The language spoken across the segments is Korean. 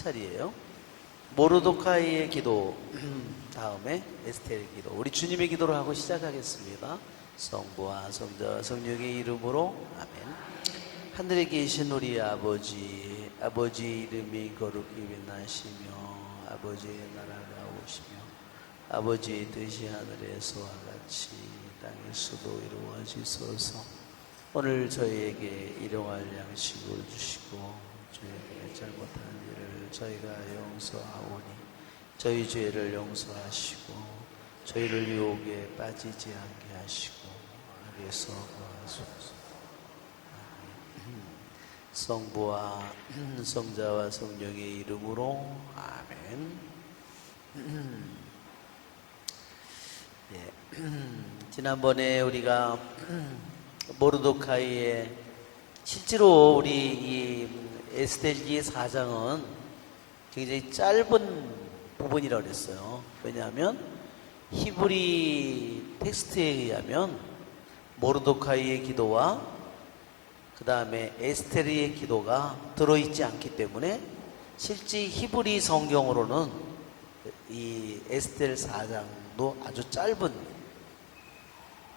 차례예요. 모르도카이의 기도 다음에 에스테르의 기도, 우리 주님의 기도를 하고 시작하겠습니다. 성부와 성자와 성령의 이름으로 아멘. 하늘에 계신 우리 아버지, 아버지의 이름이 거룩히 빛나시며 아버지의 나라가 오시며 아버지의 뜻이 하늘에서와 같이 땅에서도 이루어지소서. 오늘 저희에게 일용할 양식을 주시고 저희에게 잘못한 일을 저희가 용서하오니 저희 죄를 용서하시고 저희를 유혹에 빠지지 않게 하시고 악에서 구하소서. 성부와 성자와 성령의 이름으로 아멘. 네. 지난번에 우리가 모르도카이의 실제로 우리 이 에스겔기 4장은 굉장히 짧은 부분이라고 그랬어요. 왜냐하면 히브리 텍스트에 의하면 모르도카이의 기도와 그 다음에 에스테르의 기도가 들어있지 않기 때문에 실제 히브리 성경으로는 이 에스텔 4장도 아주 짧은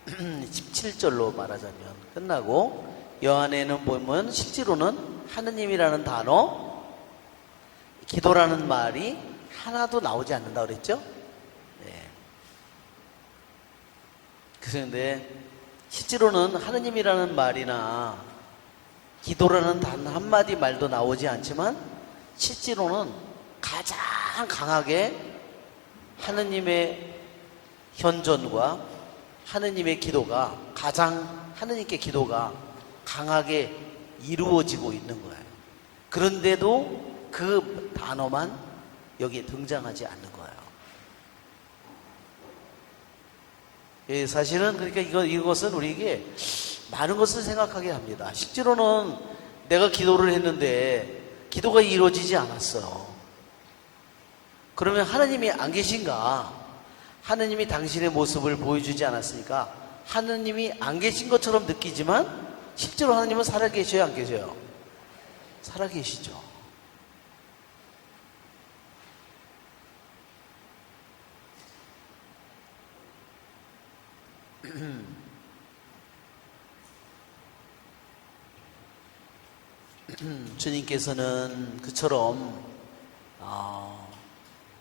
17절로 말하자면 끝나고, 요한에는 보면 실제로는 하느님이라는 단어, 기도라는 말이 하나도 나오지 않는다 그랬죠? 네. 그런데 실제로는 하느님이라는 말이나 기도라는 단 한마디 말도 나오지 않지만 실제로는 가장 강하게 하느님의 현존과 하느님의 기도가 하느님께 기도가 강하게 이루어지고 있는 거예요. 그런데도 그 단어만 여기에 등장하지 않는 거예요. 예, 사실은 그러니까 이것은 우리에게 많은 것을 생각하게 합니다. 실제로는 내가 기도를 했는데 기도가 이루어지지 않았어요. 그러면 하나님이 안 계신가? 하느님이 당신의 모습을 보여주지 않았으니까 하느님이 안 계신 것처럼 느끼지만 실제로 하느님은 살아계셔요, 안 계셔요? 살아계시죠. 주님께서는 그처럼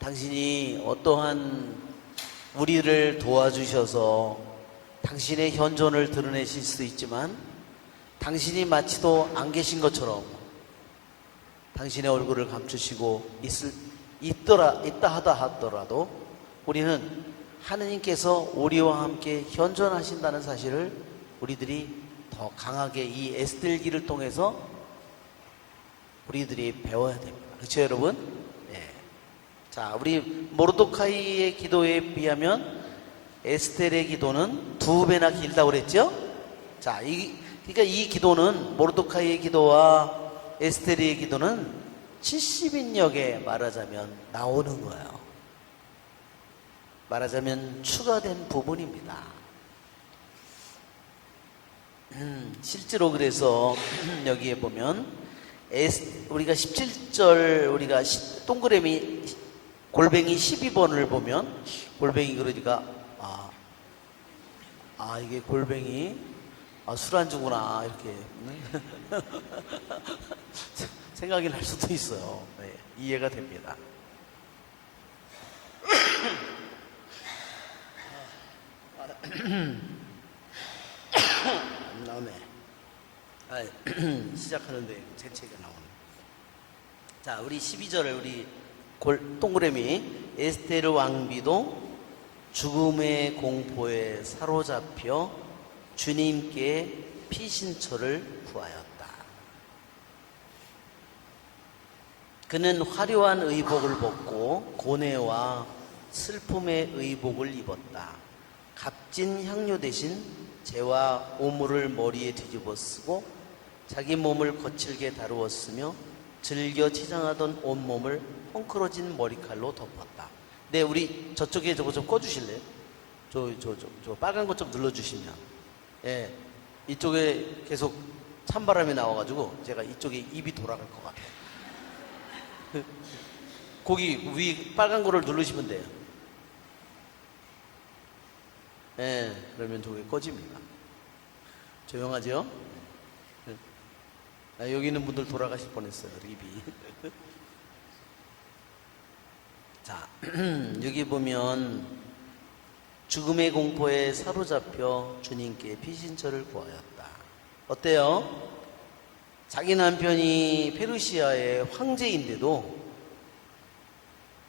당신이 어떠한 우리를 도와주셔서 당신의 현존을 드러내실 수 있지만 당신이 마치도 안 계신 것처럼 당신의 얼굴을 감추시고 있다 하더라도 우리는 하느님께서 우리와 함께 현존하신다는 사실을 우리들이 더 강하게 이 에스겔기를 통해서 우리들이 배워야 됩니다. 그렇죠, 여러분? 자, 우리 모르도카이의 기도에 비하면 에스텔의 기도는 2배나 길다고 그랬죠? 자, 그러니까 이 기도는, 모르도카이의 기도와 에스텔의 기도는 70인역에 말하자면 나오는 거예요. 말하자면 추가된 부분입니다. 실제로 그래서 여기에 보면 우리가 17절 우리가 동그라미 골뱅이 12번을 보면 골뱅이, 그러니까 이게 골뱅이 술안주구나 이렇게 생각이 날 수도 있어요. 네, 이해가 됩니다. 나오네. 시작하는데 재채가 나오네. 자, 우리 12절을 우리 동그라미 에스테르 왕비도 죽음의 공포에 사로잡혀 주님께 피신처를 구하였다. 그는 화려한 의복을 벗고 고뇌와 슬픔의 의복을 입었다. 값진 향료 대신 재와 오물을 머리에 뒤집어 쓰고 자기 몸을 거칠게 다루었으며 즐겨 치장하던 온몸을 헝클어진 머리칼로 덮었다. 네, 우리 저쪽에 저거 좀 꺼주실래요? 저 빨간 거 좀 눌러주시면. 예, 이쪽에 계속 찬바람이 나와가지고 제가 이쪽에 입이 돌아갈 것 같아요. 거기 위 빨간 거를 누르시면 돼요. 예, 그러면 저기 꺼집니다. 조용하죠? 여기 있는 분들 돌아가실 뻔했어요, 립이. 자, 여기 보면 죽음의 공포에 사로잡혀 주님께 피신처를 구하였다. 어때요? 자기 남편이 페르시아의 황제인데도,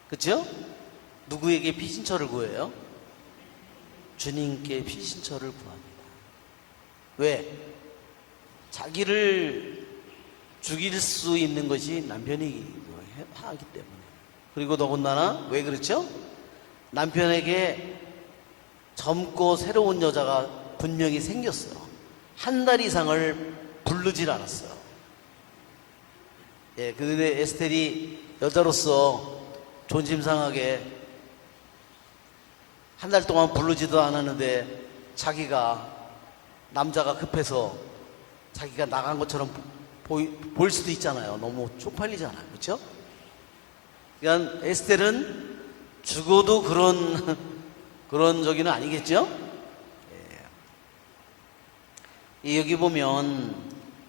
그쵸? 누구에게 피신처를 구해요? 주님께 피신처를 구합니다. 왜? 자기를 죽일 수 있는 것이 남편이기 때문에. 그리고 더군다나 왜 그렇죠? 남편에게 젊고 새로운 여자가 분명히 생겼어요. 한 달 이상을 부르질 않았어요. 예, 그런데 에스텔이 여자로서 존심상하게 한 달 동안 부르지도 않았는데 자기가 남자가 급해서 자기가 나간 것처럼 보일 수도 있잖아요. 너무 쪽팔리잖아요. 그렇죠? 그러니까 에스텔은 죽어도 그런 저기는 아니겠죠? 예. 여기 보면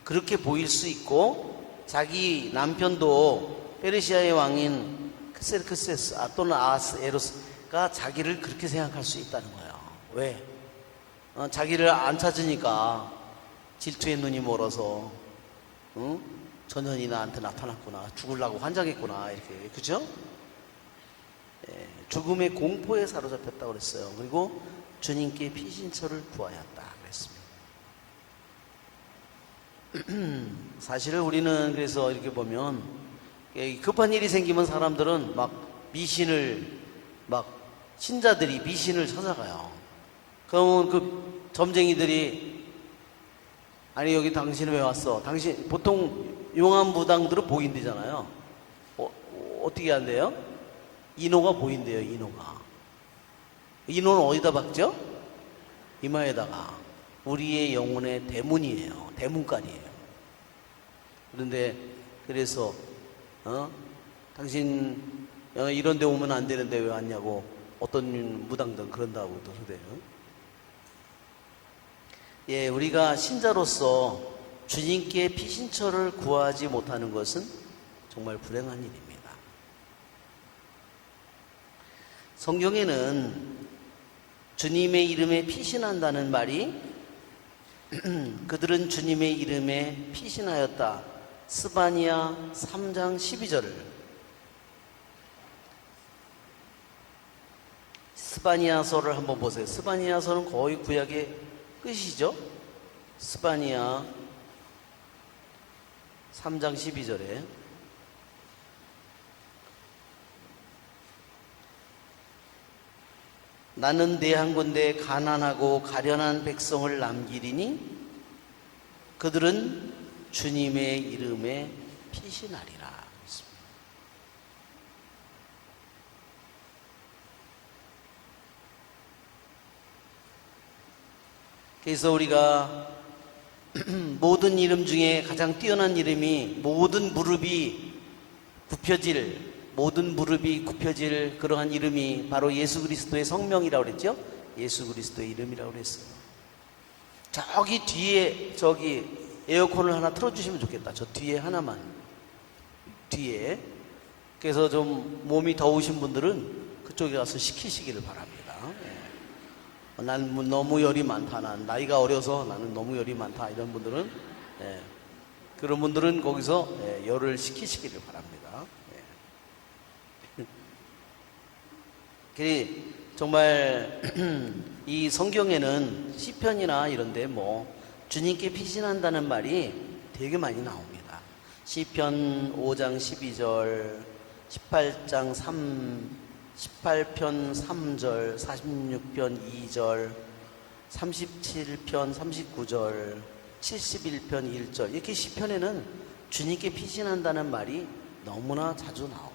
그렇게 보일 수 있고 자기 남편도 페르시아의 왕인 크세르크세스 또는 아하스에로스가 자기를 그렇게 생각할 수 있다는 거예요. 왜? 자기를 안 찾으니까 질투의 눈이 멀어서 전현이 나한테 나타났구나, 죽으려고 환장했구나, 이렇게. 그죠? 예, 죽음의 공포에 사로잡혔다고 그랬어요. 그리고 주님께 피신처를 구하였다 그랬습니다. 사실 우리는 그래서 이렇게 보면 급한 일이 생기면 사람들은 막 신자들이 미신을 찾아가요. 그러면 그 점쟁이들이 아니 여기 당신은 왜 왔어? 당신 보통 용한 무당들은 보인대잖아요. 어떻게 한대요? 인호가 보인대요. 인호는 어디다 박죠? 이마에다가. 우리의 영혼의 대문이에요. 대문간이에요. 그런데 그래서 당신 이런 데 오면 안 되는데 왜 왔냐고 어떤 무당들은 그런다고 그러대요. 예, 우리가 신자로서 주님께 피신처를 구하지 못하는 것은 정말 불행한 일입니다. 성경에는 주님의 이름에 피신한다는 말이 그들은 주님의 이름에 피신하였다. 스바냐 3장 12절을 스바니아서를 한번 보세요. 스바니아서는 거의 구약의 끝이죠. 스바니아 3장 12절에 나는 내 한 군데 가난하고 가련한 백성을 남기리니 그들은 주님의 이름에 피신하리라. 그래서 우리가 모든 이름 중에 가장 뛰어난 이름이 모든 무릎이 굽혀질 그러한 이름이 바로 예수 그리스도의 성명이라고 그랬죠? 예수 그리스도의 이름이라고 그랬어요. 저기 뒤에 에어컨을 하나 틀어주시면 좋겠다. 저 뒤에 하나만. 뒤에. 그래서 좀 몸이 더우신 분들은 그쪽에 가서 식히시기를 바랍니다. 난 너무 열이 많다. 난 나이가 어려서 나는 너무 열이 많다. 이런 분들은 그런 분들은 거기서 열을 식히시기를 바랍니다. 정말 이 성경에는 시편이나 이런데 주님께 피신한다는 말이 되게 많이 나옵니다. 시편 5장 12절, 18편 3절, 46편 2절, 37편 39절, 71편 1절 이렇게 시편에는 주님께 피신한다는 말이 너무나 자주 나옵니다.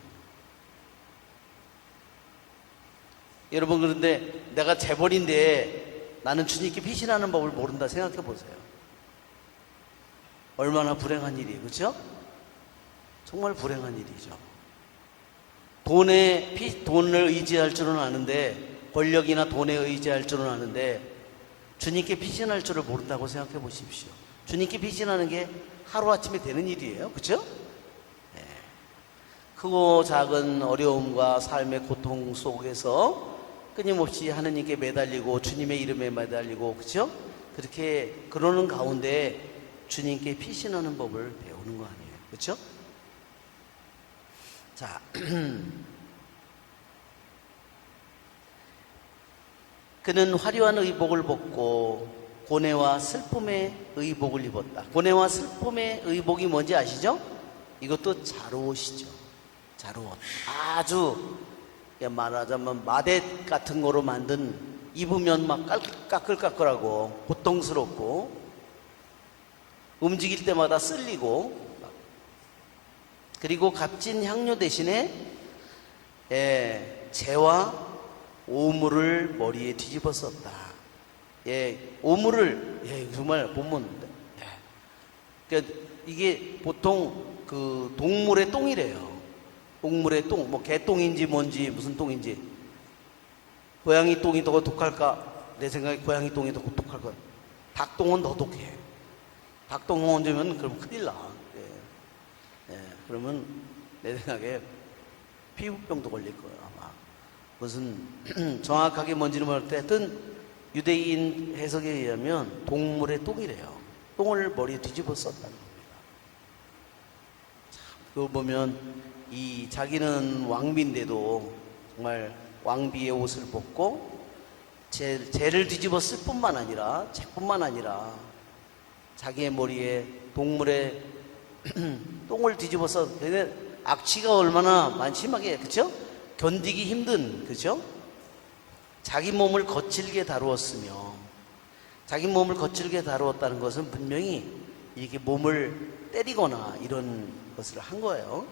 여러분, 그런데 내가 재벌인데 나는 주님께 피신하는 법을 모른다 생각해 보세요. 얼마나 불행한 일이에요. 그렇죠? 정말 불행한 일이죠. 돈을 의지할 줄은 아는데, 권력이나 돈에 의지할 줄은 아는데, 주님께 피신할 줄을 모른다고 생각해 보십시오. 주님께 피신하는 게 하루아침에 되는 일이에요. 그죠? 네. 크고 작은 어려움과 삶의 고통 속에서 끊임없이 하느님께 매달리고 주님의 이름에 매달리고, 그죠? 그렇게 그러는 가운데 주님께 피신하는 법을 배우는 거 아니에요. 그죠? 자, 그는 화려한 의복을 벗고 고뇌와 슬픔의 의복을 입었다. 고뇌와 슬픔의 의복이 뭔지 아시죠? 이것도 자루옷이죠. 자루옷. 아주 말하자면 마대 같은 거로 만든, 입으면 막 까끌까끌하고 고통스럽고 움직일 때마다 쓸리고, 그리고 값진 향료 대신에 재와 오물을 머리에 뒤집어 썼다. 오물을, 정말 보면, 그러니까 이게 보통 그 동물의 똥이래요. 동물의 똥, 뭐 개똥인지 뭔지 무슨 똥인지. 고양이 똥이 더 독할까? 내 생각에 고양이 똥이 더 독할 거야. 닭똥은 더 독해. 닭똥 얹으면 그럼 큰일 나. 그러면 내 생각에 피부병도 걸릴 거예요, 아마. 무슨 정확하게 뭔지는 모를 때, 하여튼 유대인 해석에 의하면 동물의 똥이래요. 똥을 머리에 뒤집어 썼다는 겁니다. 참, 그거 보면 이 자기는 왕비인데도 정말 왕비의 옷을 벗고 재를 뒤집어 쓸 뿐만 아니라, 재뿐만 아니라 자기의 머리에 동물의 똥을 뒤집어서, 악취가 얼마나 심하게, 그죠? 견디기 힘든, 그죠? 자기 몸을 거칠게 다루었으며, 자기 몸을 거칠게 다루었다는 것은 분명히 이렇게 몸을 때리거나 이런 것을 한 거예요.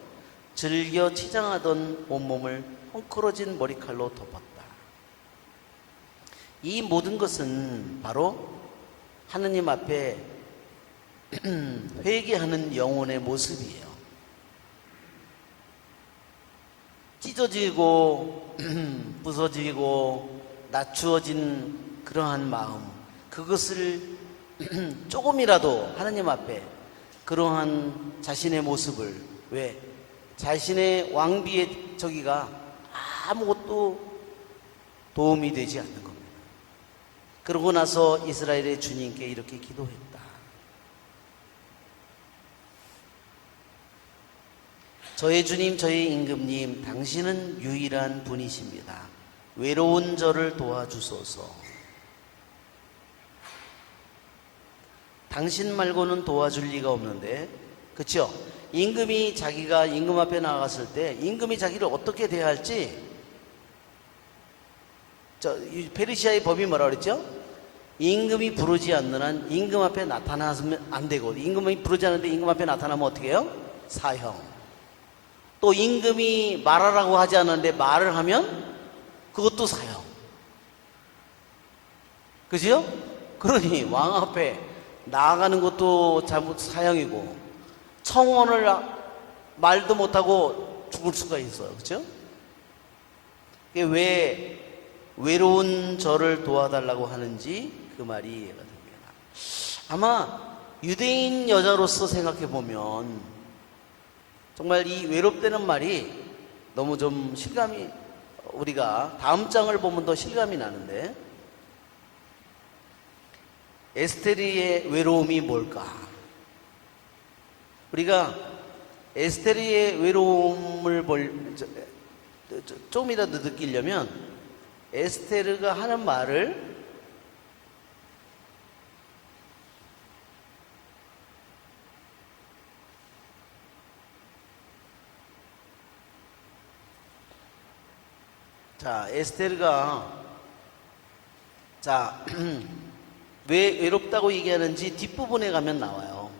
즐겨 치장하던 온몸을 헝클어진 머리칼로 덮었다. 이 모든 것은 바로 하느님 앞에 회개하는 영혼의 모습이에요. 찢어지고 부서지고 낮추어진 그러한 마음, 그것을 조금이라도 하느님 앞에 그러한 자신의 모습을, 왜? 자신의 왕비의 저기가 아무것도 도움이 되지 않는 겁니다. 그러고 나서 이스라엘의 주님께 이렇게 기도했다. 저의 주님, 저의 임금님, 당신은 유일한 분이십니다. 외로운 저를 도와주소서. 당신 말고는 도와줄 리가 없는데, 그쵸? 임금이 자기가 임금 앞에 나갔을 때 임금이 자기를 어떻게 대할지, 페르시아의 법이 뭐라 그랬죠? 임금이 부르지 않는 한 임금 앞에 나타나면 안 되고, 임금이 부르지 않는데 임금 앞에 나타나면 어떻게 해요? 사형. 또 임금이 말하라고 하지 않았는데 말을 하면 그것도 사형. 그죠? 그러니 왕 앞에 나아가는 것도 잘못 사형이고, 청원을 말도 못하고 죽을 수가 있어요. 그죠? 왜 외로운 저를 도와달라고 하는지 그 말이 이해가 됩니다. 아마 유대인 여자로서 생각해 보면 정말 이 외롭다는 말이 너무 좀 실감이, 우리가 다음 장을 보면 더 실감이 나는데, 에스테리의 외로움이 뭘까? 우리가 에스테리의 외로움을 좀이라도 느끼려면 에스테르가 하는 말을 에스테르가 왜 외롭다고 얘기하는지 뒷부분에 가면 나와요.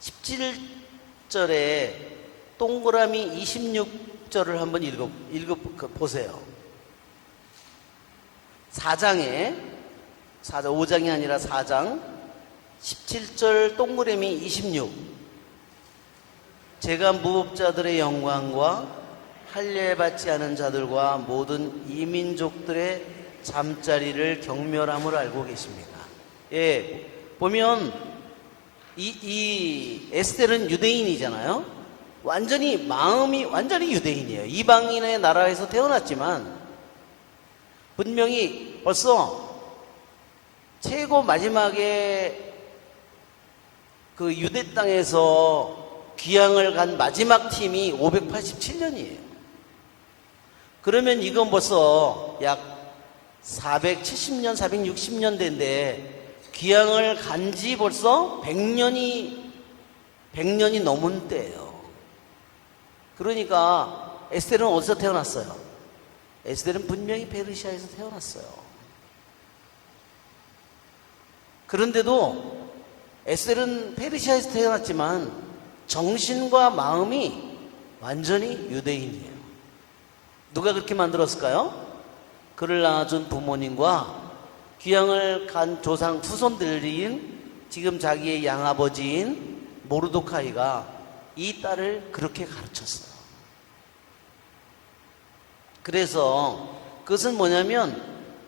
17절에 동그라미 26절을 한번 보세요. 4장에, 5장이 아니라 4장 17절 동그라미 26. 제가 무법자들의 영광과 할례받지 않은 자들과 모든 이민족들의 잠자리를 경멸함을 알고 계십니다. 예, 보면 이 에스겔은 유대인이잖아요. 마음이 완전히 유대인이에요. 이방인의 나라에서 태어났지만 분명히 벌써 최고 마지막에 그 유대 땅에서 귀향을 간 마지막 팀이 587년이에요. 그러면 이건 벌써 약 470년, 460년대인데 귀향을 간 지 벌써 100년이 넘은 때예요. 그러니까 에스겔은 어디서 태어났어요? 에스겔은 분명히 페르시아에서 태어났어요. 그런데도 에스겔은 페르시아에서 태어났지만 정신과 마음이 완전히 유대인이에요. 누가 그렇게 만들었을까요? 그를 낳아준 부모님과 귀향을 간 조상 후손들인 지금 자기의 양아버지인 모르도카이가 이 딸을 그렇게 가르쳤어요. 그래서 그것은 뭐냐면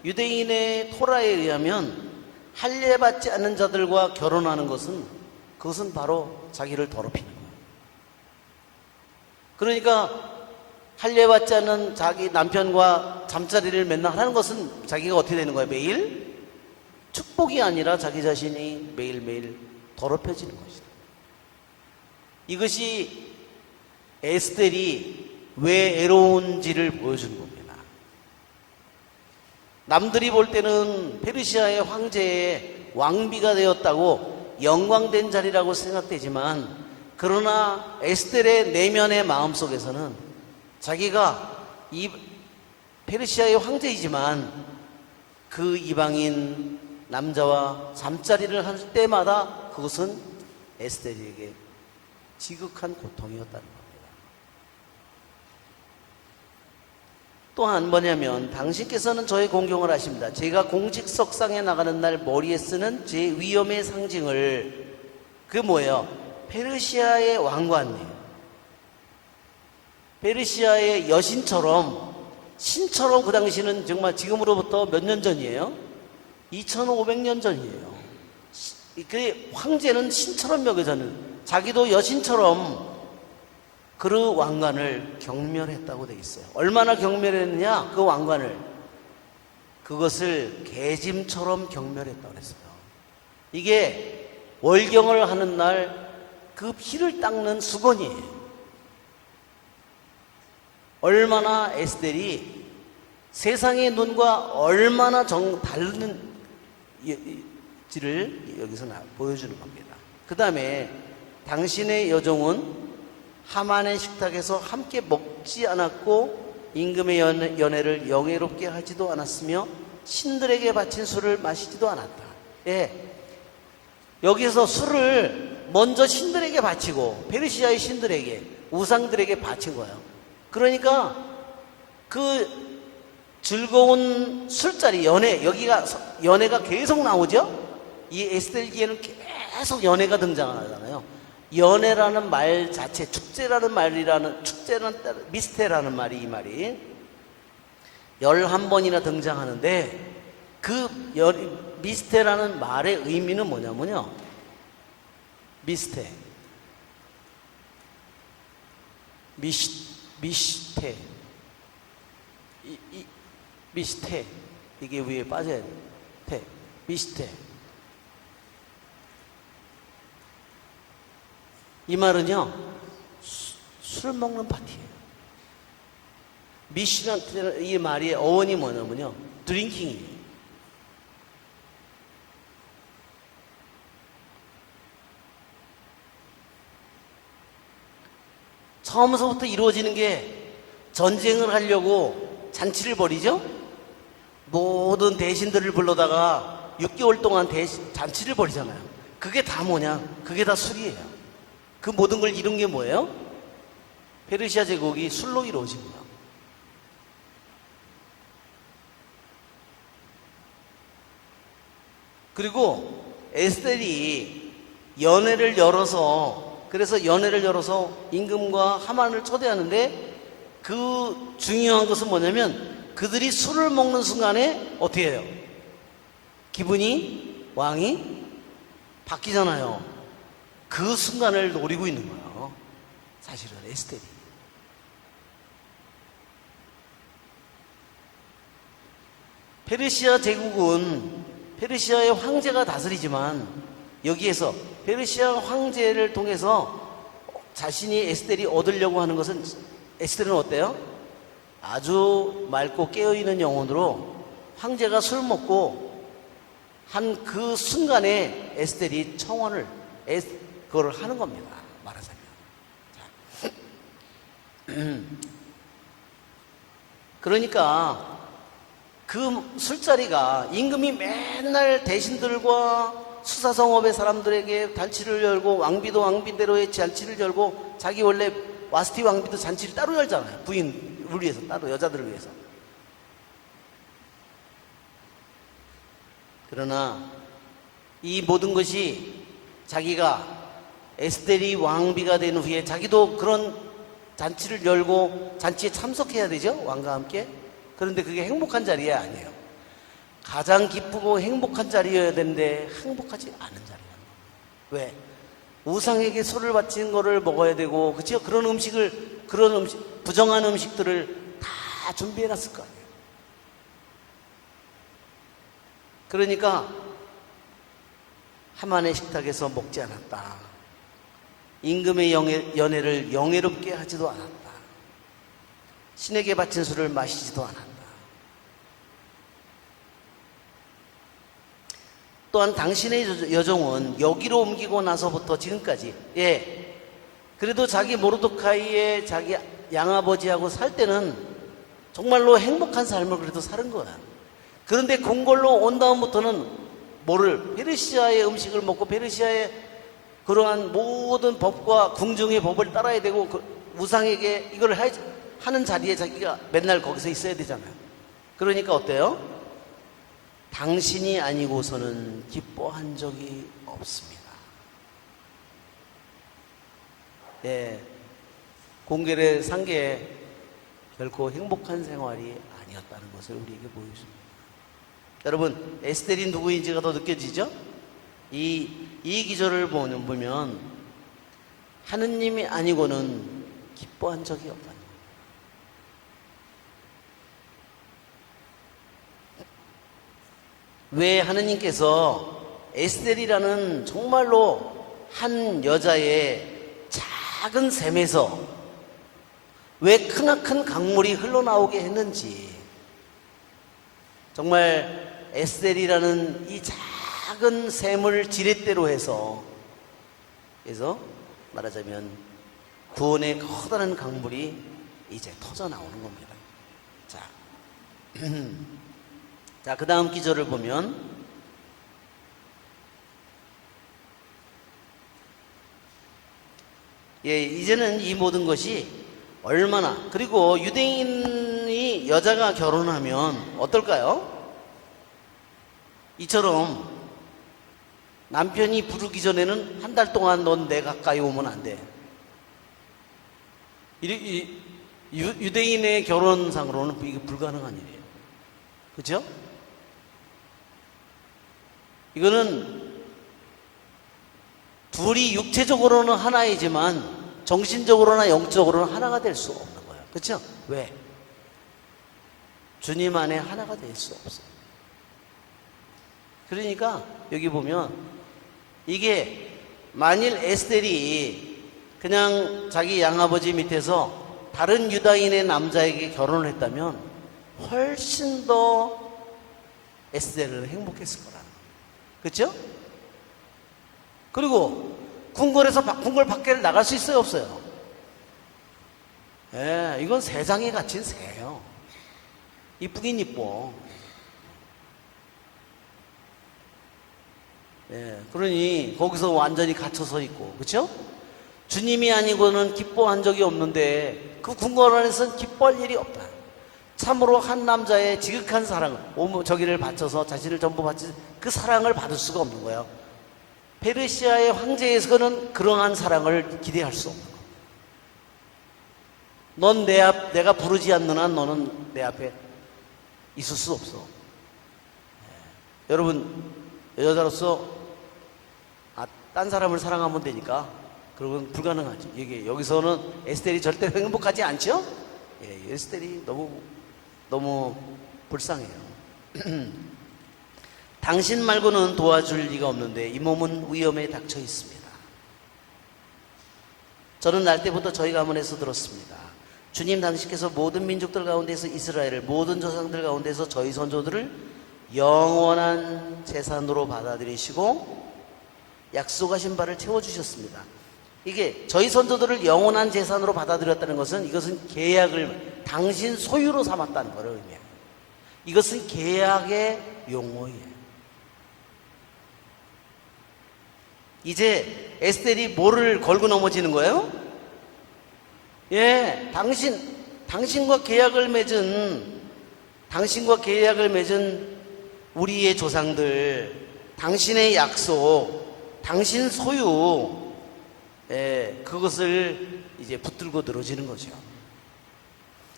유대인의 토라에 의하면 할례받지 않는 자들과 결혼하는 그것은 바로 자기를 더럽히는 거예요. 그러니까 할례받지 않는 자기 남편과 잠자리를 맨날 하는 것은 자기가 어떻게 되는 거예요? 매일 축복이 아니라 자기 자신이 매일매일 더럽혀지는 것이다. 이것이 에스겔이 왜 애로운지를 보여주는 겁니다. 남들이 볼 때는 페르시아의 황제의 왕비가 되었다고 영광된 자리라고 생각되지만, 그러나 에스겔의 내면의 마음속에서는 자기가 이 페르시아의 황제이지만 그 이방인 남자와 잠자리를 할 때마다 그것은 에스겔에게 지극한 고통이었다는 겁니다. 또한 뭐냐면, 당신께서는 저의 공경을 하십니다. 제가 공직석상에 나가는 날 머리에 쓰는 제 위엄의 상징을, 그게 뭐예요? 페르시아의 왕관이에요. 페르시아의 여신처럼, 신처럼, 그 당시는 정말 지금으로부터 몇 년 전이에요? 2500년 전이에요. 그 황제는 신처럼 여겨서는 자기도 여신처럼 그 왕관을 경멸했다고 되어 있어요. 얼마나 경멸했느냐? 그 왕관을, 그것을 개짐처럼 경멸했다고 했어요. 이게 월경을 하는 날 그 피를 닦는 수건이에요. 얼마나 에스겔이 세상의 눈과 얼마나 다른지를 여기서 보여주는 겁니다. 그 다음에 당신의 여종은 하만의 식탁에서 함께 먹지 않았고 임금의 연회를 영예롭게 하지도 않았으며 신들에게 바친 술을 마시지도 않았다. 예, 여기서 술을 먼저 신들에게 바치고, 페르시아의 신들에게, 우상들에게 바친 거예요. 그러니까 그 즐거운 술자리, 연회, 여기가 연회가 계속 나오죠. 이 에스겔기에는 계속 연회가 등장하잖아요. 연회라는 말 자체, 축제라는 미스테라는 말이, 이 말이 11번이나 등장하는데, 그 미스테라는 말의 의미는 뭐냐면요, 미스테, 미스테, 미스테, 이게 위에 빠져야 돼. 미스테. 이 말은요, 술을 먹는 파티예요. 미시라는 이 말의 어원이 뭐냐면요, 드링킹이에요. 처음서부터 이루어지는 게, 전쟁을 하려고 잔치를 벌이죠. 모든 대신들을 불러다가 6개월 동안 잔치를 벌이잖아요. 그게 다 뭐냐? 그게 다 술이에요. 그 모든 걸 이룬 게 뭐예요? 페르시아 제국이 술로 이루어진 거예요. 그리고 에스텔이 연회를 열어서, 그래서 연회를 열어서 임금과 하만을 초대하는데, 그 중요한 것은 뭐냐면 그들이 술을 먹는 순간에 어떻게 해요? 기분이, 왕이 바뀌잖아요. 그 순간을 노리고 있는 거예요, 사실은 에스텔이. 페르시아 제국은 페르시아의 황제가 다스리지만, 여기에서 페르시아 황제를 통해서 자신이 에스텔이 얻으려고 하는 것은, 에스텔은 어때요? 아주 맑고 깨어있는 영혼으로 황제가 술 먹고 한 그 순간에 에스텔이 청혼을 그걸 하는 겁니다, 말하자면. 그러니까 그 술자리가, 임금이 맨날 대신들과 수사성업의 사람들에게 잔치를 열고, 왕비도 왕비대로의 잔치를 열고, 자기 원래 와스티 왕비도 잔치를 따로 열잖아요, 부인을 위해서, 따로 여자들을 위해서. 그러나 이 모든 것이 자기가 에스텔이 왕비가 된 후에 자기도 그런 잔치를 열고 잔치에 참석해야 되죠, 왕과 함께. 그런데 그게 행복한 자리가 아니에요. 가장 기쁘고 행복한 자리여야 되는데 행복하지 않은 자리라는 거예요. 왜? 우상에게 술을 바친 거를 먹어야 되고, 그렇죠? 그런 음식, 부정한 음식들을 다 준비해 놨을 거 아니에요. 그러니까 하만의 식탁에서 먹지 않았다. 임금의 연회를 영예롭게 하지도 않았다. 신에게 바친 술을 마시지도 않았다. 또한 당신의 여종은 여기로 옮기고 나서부터 지금까지, 그래도 자기 모르도카이의 자기 양아버지하고 살 때는 정말로 행복한 삶을 그래도 사는 거야. 그런데 궁궐로 온 다음부터는 페르시아의 음식을 먹고 페르시아의 그러한 모든 법과 궁정의 법을 따라야 되고, 우상에게 이걸 하는 자리에 자기가 맨날 거기서 있어야 되잖아요. 그러니까 어때요? 당신이 아니고서는 기뻐한 적이 없습니다. 공결의 상계에 결코 행복한 생활이 아니었다는 것을 우리에게 보여줍니다. 여러분, 에스텔이 누구인지가 더 느껴지죠? 이 기절을 보면 하느님이 아니고는 기뻐한 적이 없다는 거예요. 왜 하느님께서 에스텔이라는 정말로 한 여자의 작은 샘에서 왜 크나큰 강물이 흘러나오게 했는지, 정말 에스텔이라는 이 작은 샘을 지렛대로 해서, 그래서 말하자면 구원의 커다란 강물이 이제 터져 나오는 겁니다. 자, 그 다음 기절을 보면, 이제는 이 모든 것이 얼마나, 그리고 유대인이 여자가 결혼하면 어떨까요? 이처럼 남편이 부르기 전에는 한 달 동안 넌 내 가까이 오면 안 돼. 유대인의 결혼상으로는 이게 불가능한 일이에요. 그렇죠? 이거는 둘이 육체적으로는 하나이지만 정신적으로나 영적으로는 하나가 될 수 없는 거예요. 그렇죠? 왜? 주님 안에 하나가 될 수 없어요. 그러니까 여기 보면 이게 만일 에스텔이 그냥 자기 양아버지 밑에서 다른 유다인의 남자에게 결혼을 했다면 훨씬 더 에스텔은 행복했을 거라는 거예요. 그렇죠? 그리고 궁궐 밖에 나갈 수 있어요, 없어요? 이건 세상에 갇힌 새예요. 이쁘긴 이뻐. 그러니 거기서 완전히 갇혀서 있고, 그렇죠? 주님이 아니고는 기뻐한 적이 없는데 그 궁궐 안에서는 기뻐할 일이 없다. 참으로 한 남자의 지극한 사랑을, 저기를 바쳐서 자신을 전부 바친 그 사랑을 받을 수가 없는 거예요. 페르시아의 황제에서는 그러한 사랑을 기대할 수 없는 거예요. 넌 내가 부르지 않는 한 너는 내 앞에 있을 수 없어. 여러분, 여자로서 딴 사람을 사랑하면 되니까 그러면 불가능하지. 여기서는 에스텔이 절대 행복하지 않죠? 에스텔이 너무 불쌍해요. 당신 말고는 도와줄 리가 없는데 이 몸은 위험에 닥쳐 있습니다. 저는 날 때부터 저희 가문에서 들었습니다. 주님 당신께서 모든 민족들 가운데서 이스라엘을, 모든 조상들 가운데서 저희 선조들을 영원한 재산으로 받아들이시고 약속하신 바를 채워주셨습니다. 이게 저희 선조들을 영원한 재산으로 받아들였다는 것은, 이것은 계약을 당신 소유로 삼았다는 것을 의미해요. 이것은 계약의 용어예요. 이제 에스텔이 뭐를 걸고 넘어지는 거예요? 당신과 계약을 맺은 우리의 조상들, 당신의 약속, 당신 소유, 그것을 이제 붙들고 늘어지는 거죠.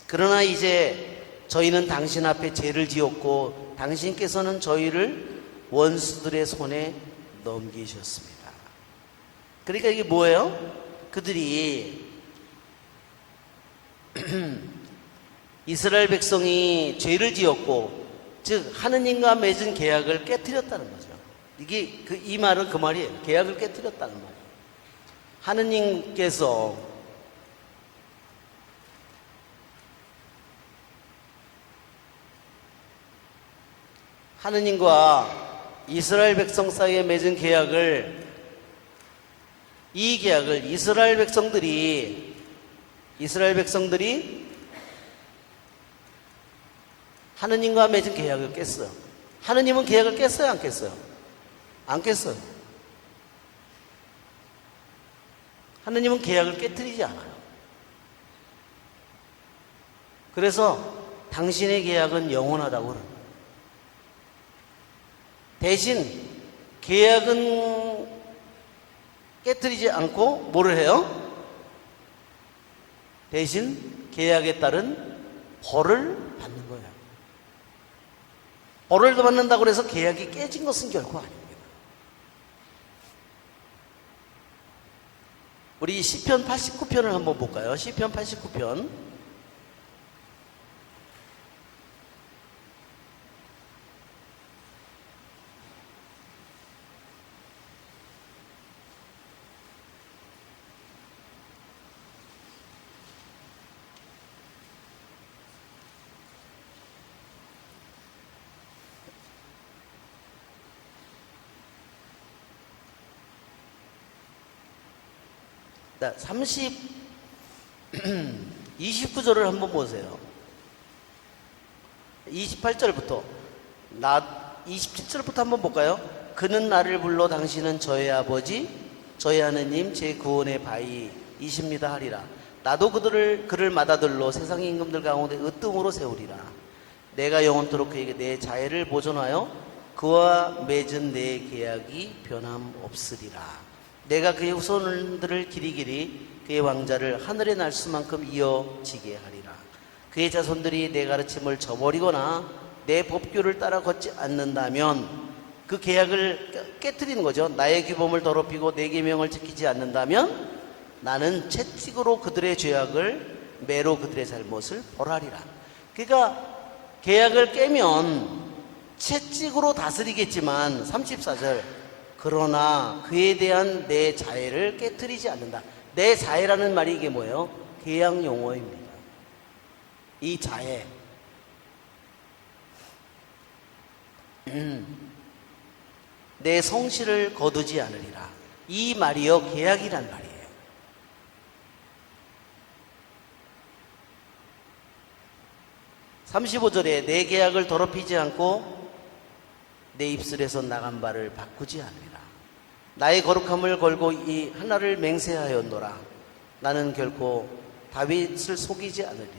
그러나 이제 저희는 당신 앞에 죄를 지었고 당신께서는 저희를 원수들의 손에 넘기셨습니다. 그러니까 이게 뭐예요? 그들이 이스라엘 백성이 죄를 지었고, 즉 하느님과 맺은 계약을 깨뜨렸다는 거죠. 이 말은 그 말이에요. 계약을 깨뜨렸다는 말이에요. 하느님과 이스라엘 백성 사이에 맺은 이 계약을 이스라엘 백성들이 하느님과 맺은 계약을 깼어요. 하느님은 계약을 깼어요, 안 깼어요? 안 깼어요. 하느님은 계약을 깨뜨리지 않아요. 그래서 당신의 계약은 영원하다고 그럽니다. 대신 계약은 깨뜨리지 않고 뭐를 해요? 대신 계약에 따른 벌을 받는 거예요. 벌을 받는다고 해서 계약이 깨진 것은 결코 아닙니다. 우리 시편 89편을 한번 볼까요? 시편 89편. 자, 29절을 한번 보세요. 28절부터 27절부터 한번 볼까요? 그는 나를 불러 당신은 저의 아버지, 저의 하느님, 제 구원의 바위이십니다 하리라. 나도 그를 맏아들로 세상의 임금들 가운데 으뜸으로 세우리라. 내가 영원토록 그에게 내 자애를 보존하여 그와 맺은 내 계약이 변함없으리라. 내가 그의 후손들을 길이길이 그의 왕자를 하늘의 날 수만큼 이어지게 하리라. 그의 자손들이 내 가르침을 저버리거나 내 법규를 따라 걷지 않는다면, 그 계약을 깨뜨리는 거죠. 나의 규범을 더럽히고 내 계명을 지키지 않는다면 나는 채찍으로 그들의 죄악을, 매로 그들의 잘못을 벌하리라. 그러니까 계약을 깨면 채찍으로 다스리겠지만, 34절, 그러나 그에 대한 내 자애를 깨뜨리지 않는다. 내 자애라는 말이 이게 뭐예요? 계약 용어입니다. 이 자애. 내 성실을 거두지 않으리라. 이 말이요, 계약이란 말이에요. (35절에) 내 계약을 더럽히지 않고 내 입술에서 나간 바를 바꾸지 않으리라. 나의 거룩함을 걸고 이 하나를 맹세하였노라. 나는 결코 다윗을 속이지 않으리라.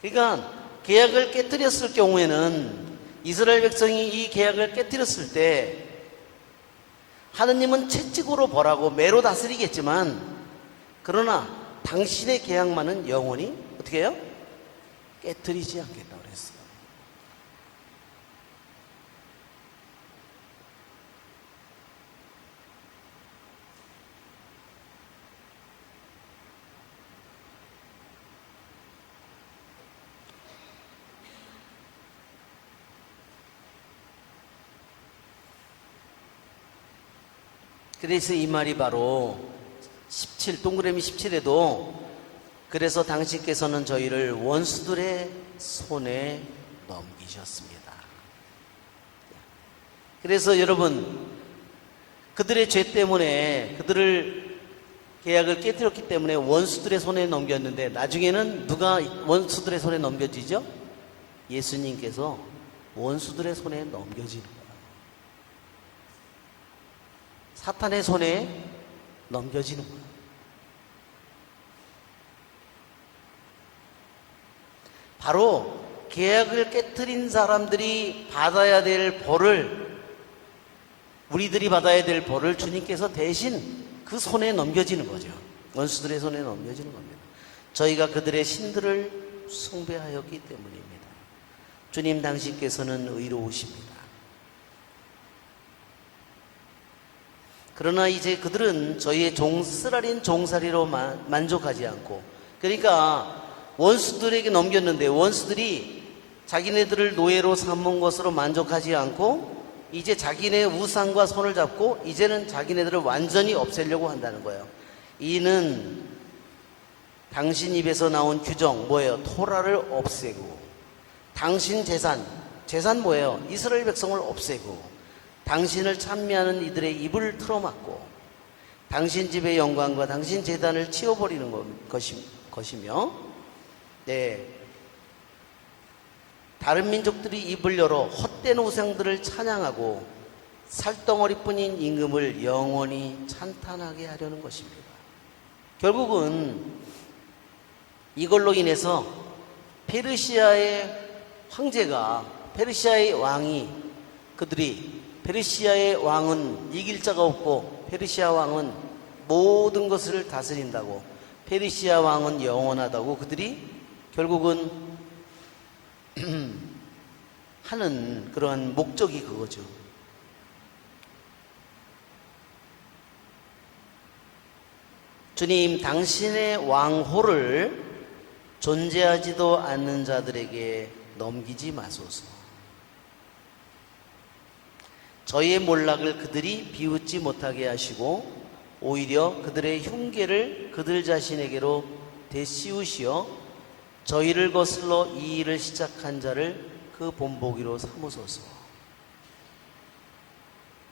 그러니까 계약을 깨뜨렸을 경우에는 이스라엘 백성이 이 계약을 깨뜨렸을 때 하느님은 채찍으로 벌하고 매로 다스리겠지만, 그러나 당신의 계약만은 영원히 어떻게 해요? 깨뜨리지 않겠다고 그랬어요. 그래서 이 말이 바로 17, 동그라미 17에도 그래서 당신께서는 저희를 원수들의 손에 넘기셨습니다. 그래서 여러분, 그들의 죄 때문에, 그들을 계약을 깨뜨렸기 때문에 원수들의 손에 넘겼는데, 나중에는 누가 원수들의 손에 넘겨지죠? 예수님께서 원수들의 손에 넘겨지는 거예요. 사탄의 손에 넘겨지는 거예요. 바로 계약을 깨뜨린 사람들이 받아야 될 벌을, 우리들이 받아야 될 벌을 주님께서 대신 그 손에 넘겨지는 거죠. 원수들의 손에 넘겨지는 겁니다. 저희가 그들의 신들을 숭배하였기 때문입니다. 주님 당신께서는 의로우십니다. 그러나 이제 그들은 저희의 쓰라린 종살이로 만족하지 않고, 그러니까 원수들에게 넘겼는데 원수들이 자기네들을 노예로 삼은 것으로 만족하지 않고 이제 자기네 우상과 손을 잡고 이제는 자기네들을 완전히 없애려고 한다는 거예요. 이는 당신 입에서 나온 규정 뭐예요? 토라를 없애고, 당신 재산 뭐예요? 이스라엘 백성을 없애고, 당신을 찬미하는 이들의 입을 틀어막고, 당신 집의 영광과 당신 제단을 치워버리는 것이며, 네, 다른 민족들이 입을 열어 헛된 우상들을 찬양하고 살덩어리뿐인 임금을 영원히 찬탄하게 하려는 것입니다. 결국은 이걸로 인해서 페르시아의 황제가, 페르시아의 왕이, 페르시아의 왕은 이길 자가 없고 페르시아 왕은 모든 것을 다스린다고, 페르시아 왕은 영원하다고 그들이 결국은 하는 그러한 목적이 그거죠. 주님, 당신의 왕호를 존재하지도 않는 자들에게 넘기지 마소서. 저희의 몰락을 그들이 비웃지 못하게 하시고 오히려 그들의 흉계를 그들 자신에게로 되씌우시어 저희를 거슬러 이 일을 시작한 자를 그 본보기로 삼으소서.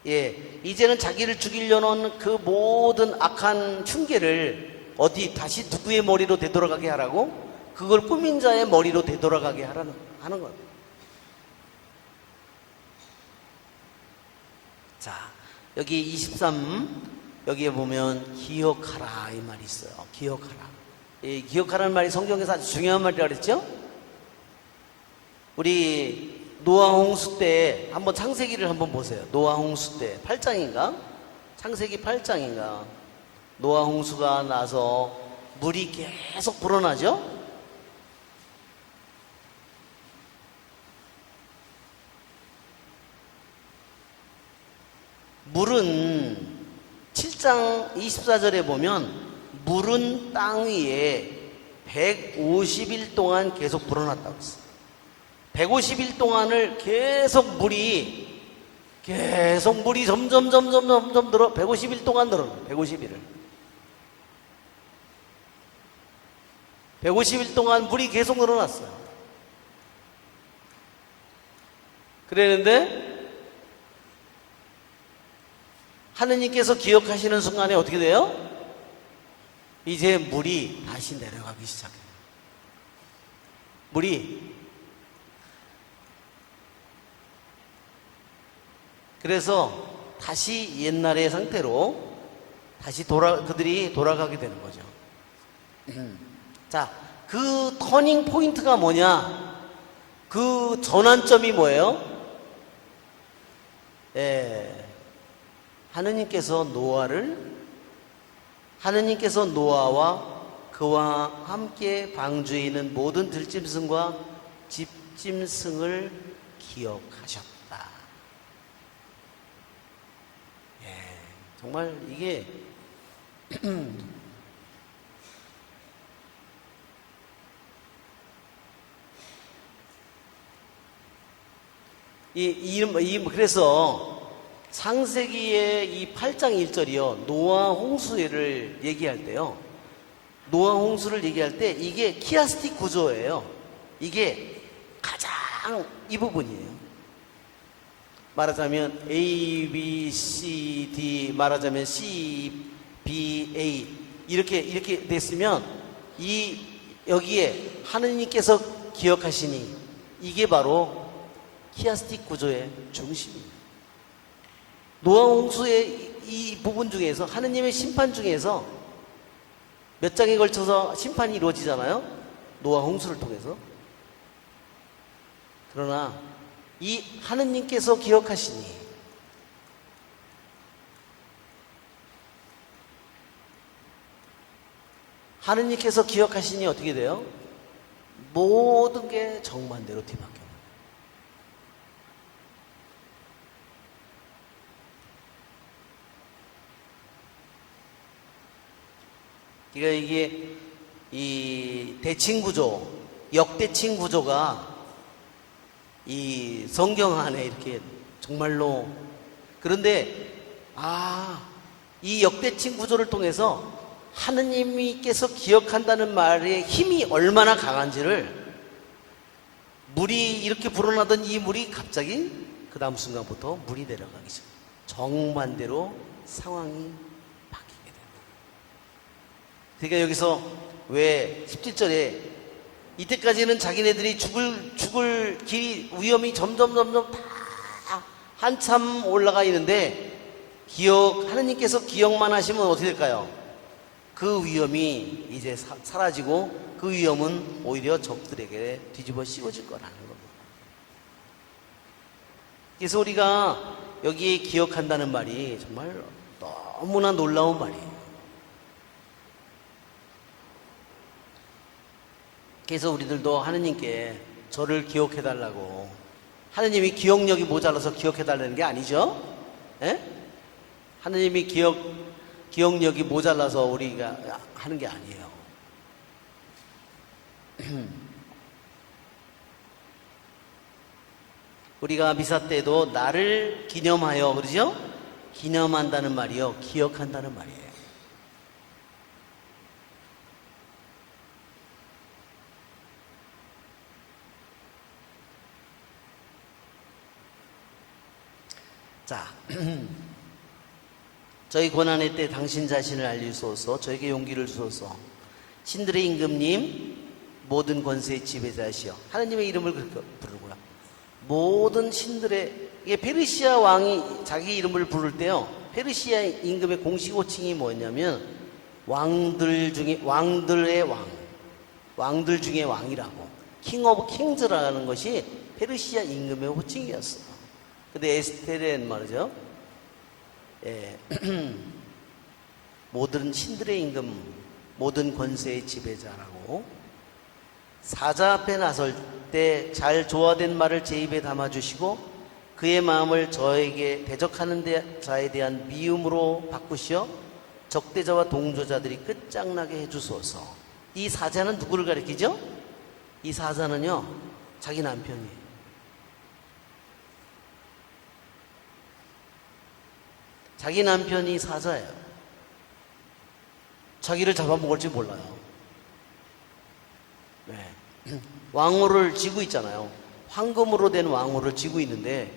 예, 이제는 자기를 죽이려는 그 모든 악한 흉계를 어디 다시 누구의 머리로 되돌아가게 하라고? 그걸 꾸민 자의 머리로 되돌아가게 하는 겁니다. 자, 여기 23, 여기에 보면 기억하라 이 말이 있어요. 기억하라. 이 기억하라는 말이 성경에서 아주 중요한 말이라고 그랬죠? 우리 노아 홍수 때 한번 창세기를 한번 보세요. 노아 홍수 때 8장인가? 창세기 8장인가? 노아 홍수가 나서 물이 계속 불어나죠? 물은 7장 24절에 보면 물은 땅 위에 150일 동안 계속 불어났다고 했어요. 150일 동안을 계속 물이 점점 늘어, 150일 동안 늘어요. 150일을. 150일 동안 물이 계속 늘어났어요. 그랬는데 하느님께서 기억하시는 순간에 어떻게 돼요? 이제 물이 다시 내려가기 시작해요. 물이. 그래서 다시 옛날의 상태로 다시 그들이 돌아가게 되는 거죠. 자, 그 터닝 포인트가 뭐냐? 그 전환점이 뭐예요? 예, 하느님께서 노아와 그와 함께 방주에 있는 모든 들짐승과 집짐승을 기억하셨다. 예, 정말 이게 그래서 창세기의 이 8장 1절이요. 노아 홍수를 얘기할 때요. 노아 홍수를 얘기할 때 이게 키아스틱 구조예요. 이게 가장 이 부분이에요. 말하자면 A, B, C, D, 말하자면 C, B, A 이렇게 됐으면 여기에 하느님께서 기억하시니 이게 바로 키아스틱 구조의 중심입니다. 노아 홍수의 이 부분 중에서 하느님의 심판 중에서 몇 장에 걸쳐서 심판이 이루어지잖아요. 노아 홍수를 통해서. 그러나 이 하느님께서 기억하시니 하느님께서 기억하시니 어떻게 돼요? 모든 게 정반대로 뒤바뀌어요. 그러니까 이게 이 대칭 구조, 역대칭 구조가 이 성경 안에 이렇게 정말로 그런데 이 역대칭 구조를 통해서 하느님께서 기억한다는 말의 힘이 얼마나 강한지를 물이 이렇게 불어나던 이 물이 갑자기 그 다음 순간부터 물이 내려가기 시작. 정반대로 상황이 바뀌게 됩니다. 그러니까 여기서 왜 17절에 이때까지는 자기네들이 죽을 길이 위험이 점점 다 한참 올라가 있는데 하느님께서 기억만 하시면 어떻게 될까요? 그 위험이 이제 사라지고 그 위험은 오히려 적들에게 뒤집어 씌워질 거라는 겁니다. 그래서 우리가 여기에 기억한다는 말이 정말 너무나 놀라운 말이에요. 그래서 우리들도 하느님께 저를 기억해달라고, 하느님이 기억력이 모자라서 기억해달라는 게 아니죠. 에? 하느님이 기억력이 모자라서 우리가 하는 게 아니에요. 우리가 미사 때도 나를 기념하여, 그러죠? 기념한다는 말이요, 기억한다는 말이에요. 자, 저희 고난의 때 당신 자신을 알리소서, 저에게 용기를 주소서. 신들의 임금님, 모든 권세의 지배자시여. 하느님의 이름을 그렇게 부르고요. 모든 신들의, 이게 페르시아 왕이 자기 이름을 부를 때요, 페르시아 임금의 공식 호칭이 뭐냐면 왕들 중에 왕들의 왕, 왕들 중에 왕이라고, 킹 오브 킹즈라는 것이 페르시아 임금의 호칭이었어요. 근데 에스테르는 말이죠. 예. 모든 신들의 임금, 모든 권세의 지배자라고. 사자 앞에 나설 때 잘 조화된 말을 제 입에 담아주시고 그의 마음을 저에게 대적하는 자에 대한 미움으로 바꾸시어 적대자와 동조자들이 끝장나게 해주소서. 이 사자는 누구를 가리키죠? 이 사자는요, 자기 남편이에요. 자기 남편이 사자예요. 자기를 잡아먹을지 몰라요. 네. 왕호를 쥐고 있잖아요. 황금으로 된 왕호를 쥐고 있는데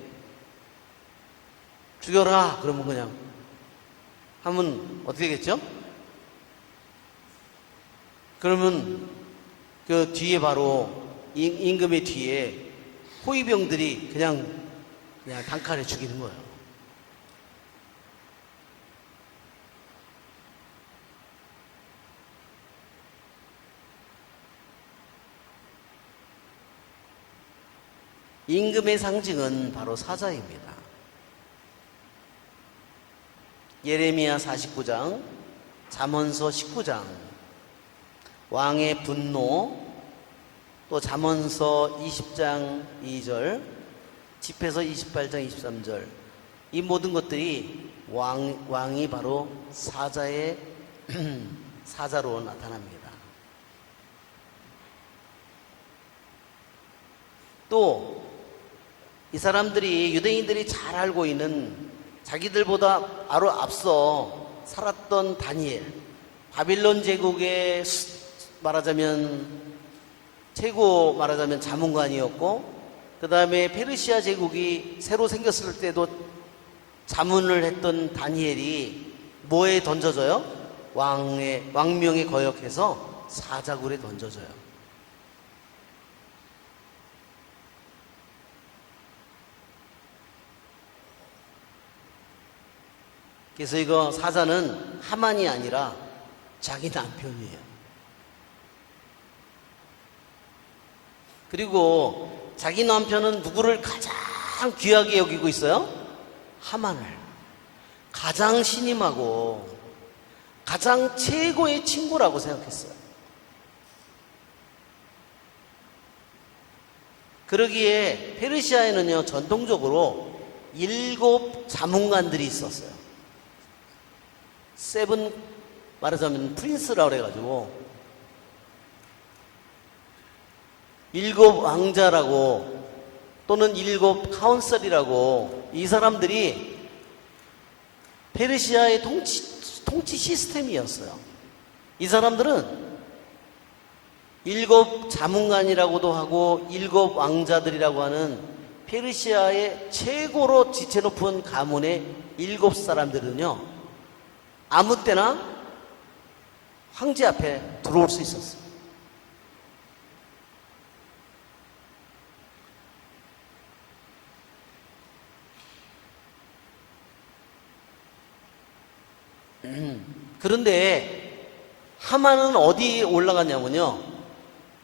죽여라 그러면 그냥 하면 어떻게 되겠죠? 그러면 그 뒤에 바로 임금의 뒤에 호위병들이 그냥 단칼에 죽이는 거예요. 임금의 상징은 바로 사자입니다. 예레미야 49장, 잠언서 19장, 왕의 분노, 또 잠언서 20장 2절, 집회서 28장 23절, 이 모든 것들이 왕이 바로 사자의 사자로 나타납니다. 또 이 사람들이, 유대인들이 잘 알고 있는, 자기들보다 바로 앞서 살았던 다니엘, 바빌론 제국의 최고 말하자면 자문관이었고, 그 다음에 페르시아 제국이 새로 생겼을 때도 자문을 했던 다니엘이 뭐에 던져져요? 왕명에 거역해서 사자굴에 던져져요. 그래서 이거 사자는 하만이 아니라 자기 남편이에요. 그리고 자기 남편은 누구를 가장 귀하게 여기고 있어요? 하만을. 가장 신임하고 가장 최고의 친구라고 생각했어요. 그러기에 페르시아에는요, 전통적으로 7 자문관들이 있었어요. 세븐, 말하자면 프린스라고 그래가지고 7 왕자라고, 또는 7 카운슬이라고, 이 사람들이 페르시아의 통치 시스템이었어요. 이 사람들은 7 자문관이라고도 하고 7 왕자들이라고 하는 페르시아의 최고로 지체 높은 가문의 7 사람들은요, 아무 때나 황제 앞에 들어올 수 있었어요. 그런데 하만은 어디에 올라갔냐면요,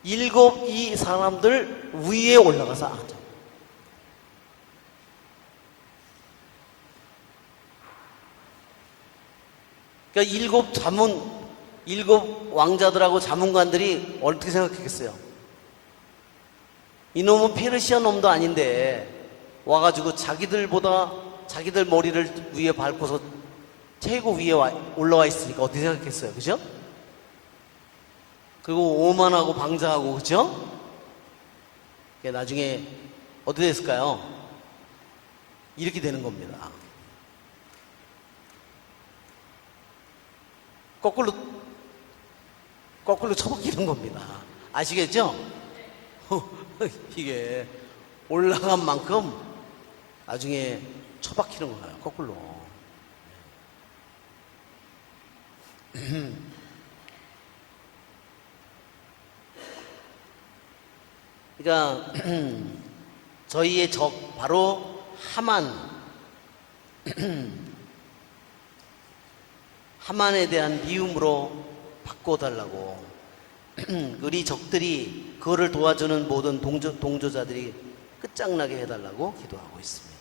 7 이 사람들 위에 올라가서 앉아. 그러니까 7 왕자들하고 자문관들이 어떻게 생각했겠어요? 이놈은 페르시아 놈도 아닌데 와가지고 자기들 머리를 위에 밟고서 최고 위에 올라와 있으니까 어떻게 생각했어요? 그죠? 그리고 오만하고 방자하고, 그죠? 나중에 어떻게 됐을까요? 이렇게 되는 겁니다. 거꾸로 처박히는 겁니다. 아시겠죠? 이게 올라간 만큼 나중에 처박히는 거예요. 거꾸로. 그러니까 저희의 적 바로 하만에 대한 미움으로 바꿔달라고 우리 적들이 그거를 도와주는 모든 동조자들이 끝장나게 해달라고 기도하고 있습니다.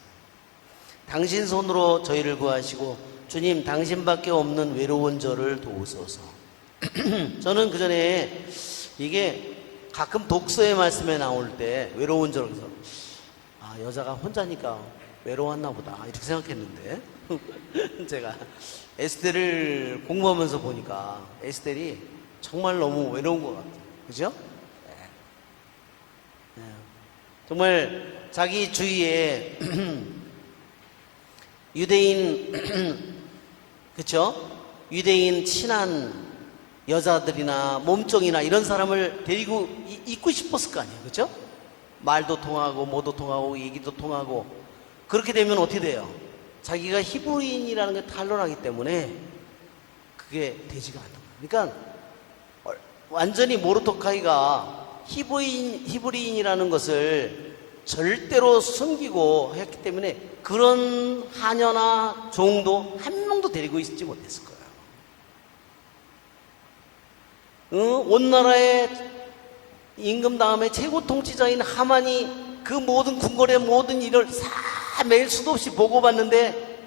당신 손으로 저희를 구하시고 주님, 당신밖에 없는 외로운 저를 도우소서. 저는 그 전에 이게 가끔 독서의 말씀에 나올 때 외로운 저를, 여자가 혼자니까 외로웠나 보다 이렇게 생각했는데 제가 에스텔을 공부하면서 보니까 에스텔이 정말 너무 외로운 것 같아요. 그죠? 네. 정말 자기 주위에 유대인 그쵸? 유대인 친한 여자들이나 몸종이나 이런 사람을 데리고 있고 싶었을 거 아니에요. 그쵸? 말도 통하고 뭐도 통하고 얘기도 통하고. 그렇게 되면 어떻게 돼요? 자기가 히브리인이라는 게 탄로나기 때문에 그게 되지가 않는 거예요. 그러니까 완전히 모르도카이가 히브리인이라는 것을 절대로 숨기고 했기 때문에 그런 하녀나 종도 한 명도 데리고 있지 못했을 거예요. 온 나라의 임금 다음에 최고 통치자인 하만이 그 모든 궁궐의 모든 일을 다 매일 수도 없이 보고받는데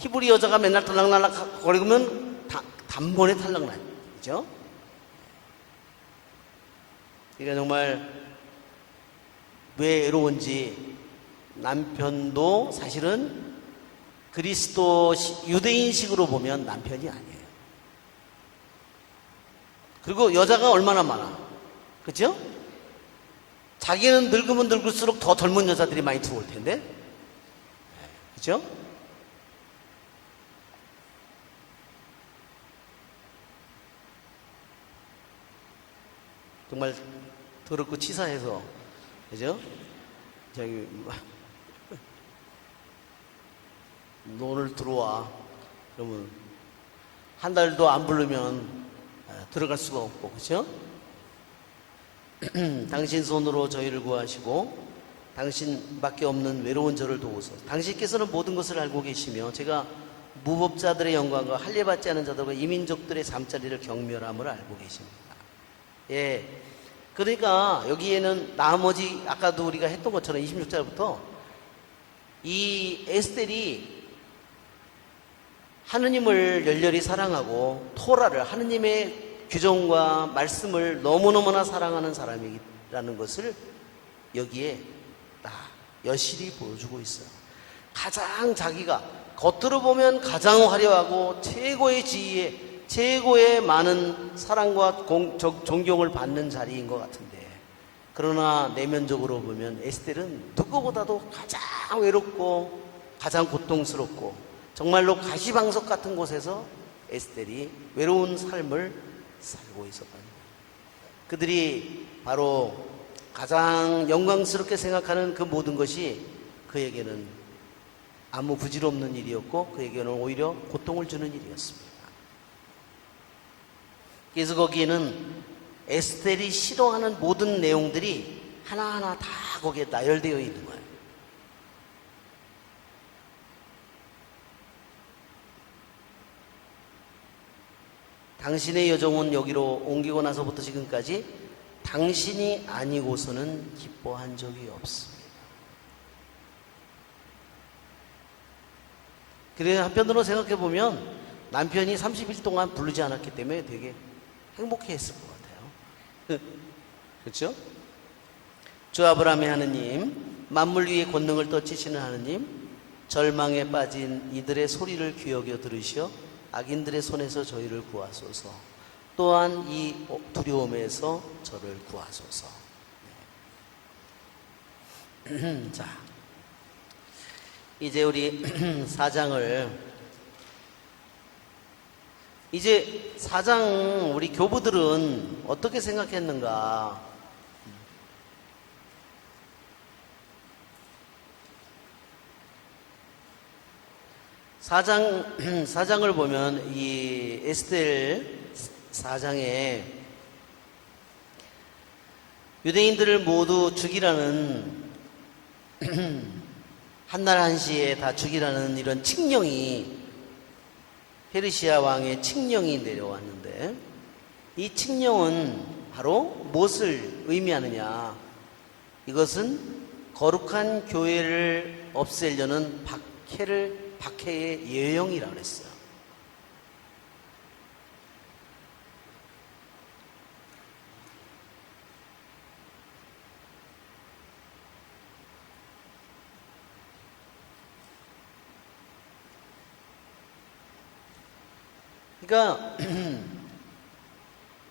히브리 여자가 맨날 탈락날락 거리면 단번에 탈락나요. 그죠? 그러니까 정말 왜 외로운지, 남편도 사실은 그리스도 유대인식으로 보면 남편이 아니에요. 그리고 여자가 얼마나 많아. 그죠? 자기는 늙으면 늙을수록 더 젊은 여자들이 많이 들어올 텐데. 그죠? 정말 더럽고 치사해서, 그죠? 저기, 너를 들어와. 그러면 한 달도 안 부르면 들어갈 수가 없고, 그죠? 당신 손으로 저희를 구하시고 당신밖에 없는 외로운 저를 도우소서. 당신께서는 모든 것을 알고 계시며 제가 무법자들의 영광과 할례받지 않은 자들과 이민족들의 잠자리를 경멸함을 알고 계십니다. 예, 그러니까 여기에는 나머지 아까도 우리가 했던 것처럼 26절부터 이 에스텔이 하느님을 열렬히 사랑하고 토라를, 하느님의 규정과 말씀을 너무너무나 사랑하는 사람이라는 것을 여기에 여실히 보여주고 있어요. 가장 자기가 겉으로 보면 가장 화려하고 최고의 지위에 최고의 많은 사랑과 존경을 받는 자리인 것 같은데, 그러나 내면적으로 보면 에스텔은 누구보다도 가장 외롭고 가장 고통스럽고 정말로 가시방석 같은 곳에서 에스텔이 외로운 삶을 살고 있었다는 거예요. 그들이 바로 가장 영광스럽게 생각하는 그 모든 것이 그에게는 아무 부질없는 일이었고 그에게는 오히려 고통을 주는 일이었습니다. 그래서 거기에는 에스텔이 싫어하는 모든 내용들이 하나하나 다 거기에 나열되어 있는 거예요. 당신의 여종은 여기로 옮기고 나서부터 지금까지 당신이 아니고서는 기뻐한 적이 없습니다. 그래서 한편으로 생각해 보면 남편이 30일 동안 부르지 않았기 때문에 되게 행복해 했을 것 같아요. 그렇죠? 주 아브라함의 하느님, 만물 위에 권능을 떠치시는 하느님, 절망에 빠진 이들의 소리를 귀여겨 들으시어 악인들의 손에서 저희를 구하소서. 또한 이 두려움에서 저를 구하소서. 자, 이제 우리 이제 4장 우리 교부들은 어떻게 생각했는가? 4장을 보면 이 에스텔 4장에 유대인들을 모두 죽이라는 한날 한시에 다 죽이라는 이런 칙령이, 페르시아 왕의 칙령이 내려왔는데, 이 칙령은 바로 무엇을 의미하느냐? 이것은 거룩한 교회를 없애려는 박해의 예형이라고 그랬어요. 그러니까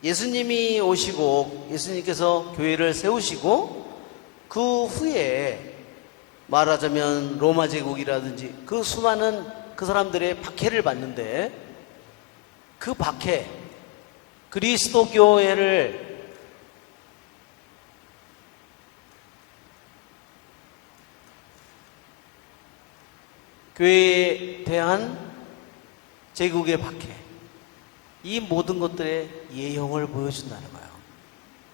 예수님이 오시고 예수님께서 교회를 세우시고 그 후에 말하자면 로마 제국이라든지 그 수많은 그 사람들의 박해를 받는데, 그 박해, 그리스도 교회를 교회에 대한 제국의 박해, 이 모든 것들의 예형을 보여준다는 거예요.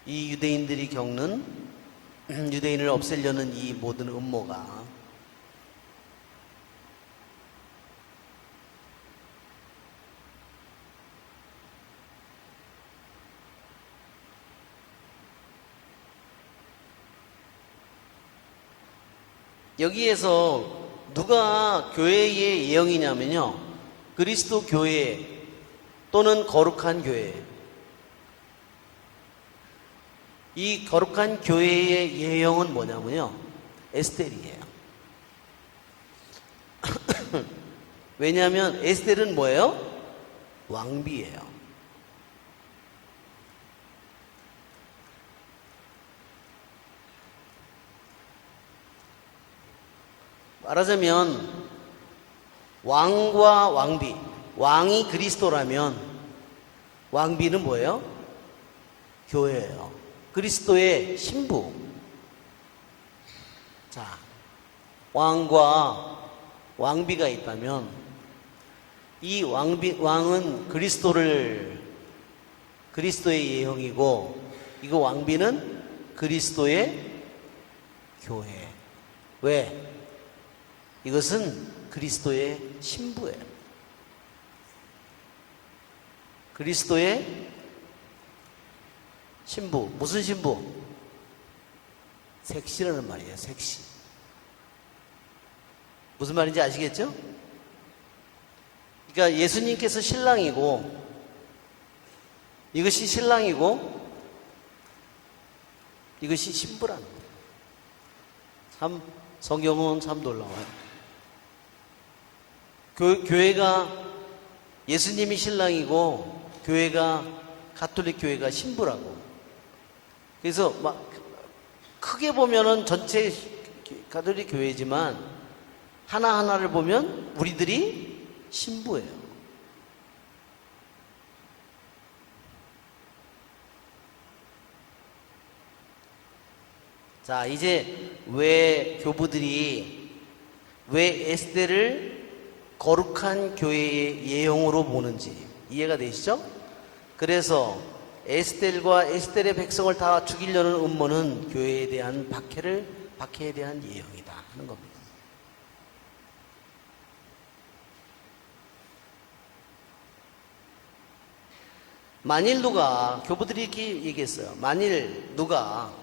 이 유대인들이 겪는, 유대인을 없애려는 이 모든 음모가 여기에서 누가 교회의 예형이냐면요, 그리스도 교회 또는 거룩한 교회. 이 거룩한 교회의 예형은 뭐냐면요, 에스텔이에요. 왜냐하면 에스텔은 뭐예요? 왕비예요. 말하자면 왕과 왕비, 왕이 그리스도라면 왕비는 뭐예요? 교회예요. 그리스도의 신부. 자, 왕과 왕비가 있다면 이 왕은 그리스도의 예형이고, 이거 왕비는 그리스도의 교회. 왜? 이것은 그리스도의 신부예요. 그리스도의 신부. 무슨 신부? 색시라는 말이에요. 색시. 무슨 말인지 아시겠죠? 그러니까 예수님께서 신랑이고, 이것이 신랑이고, 이것이 신부라는 거예요. 참 성경은 참 놀라워요. 교회가 예수님이 신랑이고, 교회가 가톨릭 교회가 신부라고. 그래서 막 크게 보면은 전체 가톨릭 교회지만 하나하나를 보면 우리들이 신부예요. 자, 이제 왜 교부들이 왜 에스더를 거룩한 교회의 예형으로 보는지 이해가 되시죠? 그래서 에스겔과 에스겔의 백성을 다 죽이려는 음모는 교회에 대한 박해에 대한 예형이다 하는 겁니다. 만일 누가, 교부들이 이렇게 얘기했어요. 만일 누가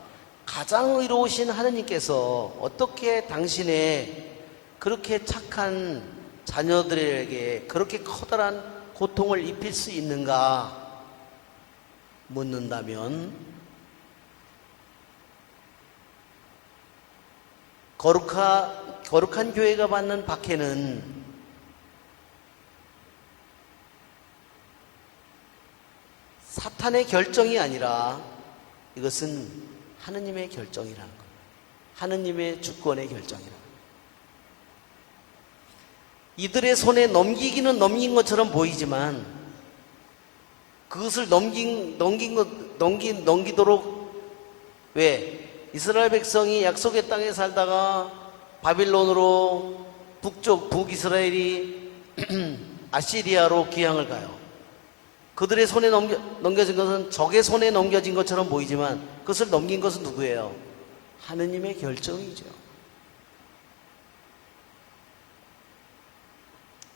가장 의로우신 하느님께서 어떻게 당신의 그렇게 착한 자녀들에게 그렇게 커다란 고통을 입힐 수 있는가 묻는다면, 거룩한 교회가 받는 박해는 사탄의 결정이 아니라 이것은 하느님의 결정이라는 겁니다. 하느님의 주권의 결정이라는 겁니다. 이들의 손에 넘긴 것처럼 보이지만 그것을 넘기도록, 왜? 이스라엘 백성이 약속의 땅에 살다가 바빌론으로 북이스라엘이 아시리아로 귀향을 가요. 그들의 손에 넘겨진 것은 적의 손에 넘겨진 것처럼 보이지만 그것을 넘긴 것은 누구예요? 하느님의 결정이죠.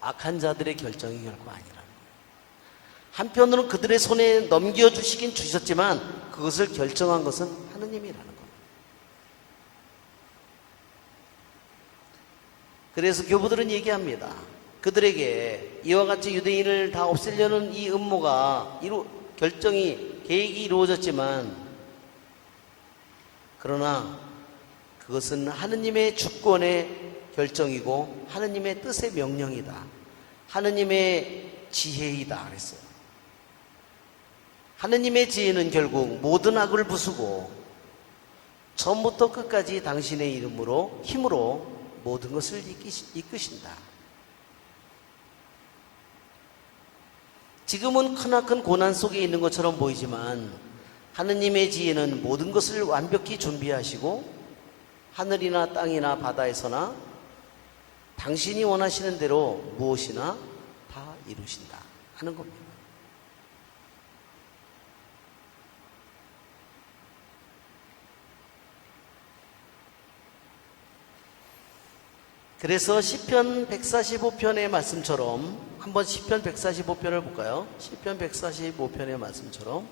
악한 자들의 결정이 결코 아니라는 거예요. 한편으로는 그들의 손에 넘겨주시긴 주셨지만 그것을 결정한 것은 하느님이라는 겁니다. 그래서 교부들은 얘기합니다. 그들에게 이와 같이 유대인을 다 없애려는 이 음모가 계획이 이루어졌지만, 그러나 그것은 하느님의 주권의 결정이고 하느님의 뜻의 명령이다. 하느님의 지혜이다 그랬어요. 하느님의 지혜는 결국 모든 악을 부수고 처음부터 끝까지 당신의 힘으로 모든 것을 이끄신다. 지금은 크나큰 고난 속에 있는 것처럼 보이지만 하느님의 지혜는 모든 것을 완벽히 준비하시고 하늘이나 땅이나 바다에서나 당신이 원하시는 대로 무엇이나 다 이루신다 하는 겁니다. 그래서 시편 145편의 말씀처럼, 한번 시편 145편을 볼까요? 시편 145편의 말씀처럼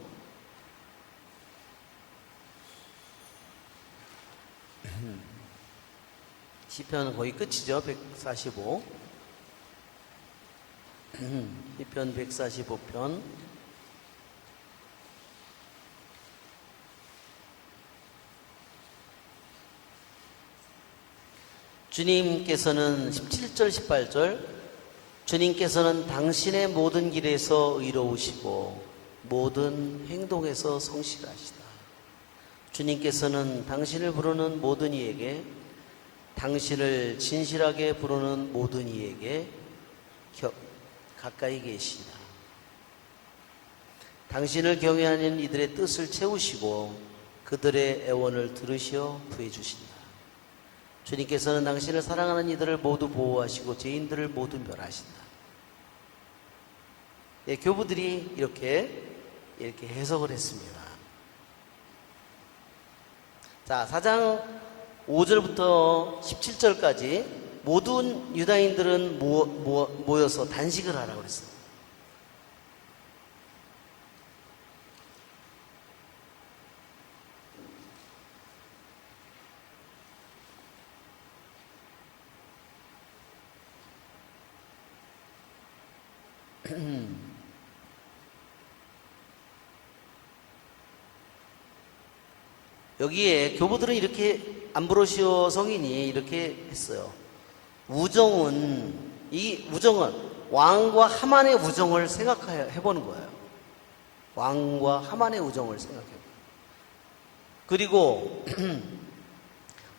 시편 거의 끝이죠. 145. 시편 145편. 주님께서는 17절 18절 주님께서는 당신의 모든 길에서 의로우시고 모든 행동에서 성실하시다. 주님께서는 당신을 부르는 모든 이에게, 당신을 진실하게 부르는 모든 이에게 가까이 계시다. 당신을 경외하는 이들의 뜻을 채우시고 그들의 애원을 들으시어 구해주신다. 주님께서는 당신을 사랑하는 이들을 모두 보호하시고 죄인들을 모두 멸하신다. 예, 교부들이 이렇게 해석을 했습니다. 자, 4장 5절부터 17절까지 모든 유다인들은 모여서 단식을 하라고 그랬어요. 여기에 교부들은 이렇게, 암브로시오 성인이 이렇게 했어요. 우정은 왕과 하만의 우정을 생각해보는 거예요. 왕과 하만의 우정을 생각해보는 거예요. 그리고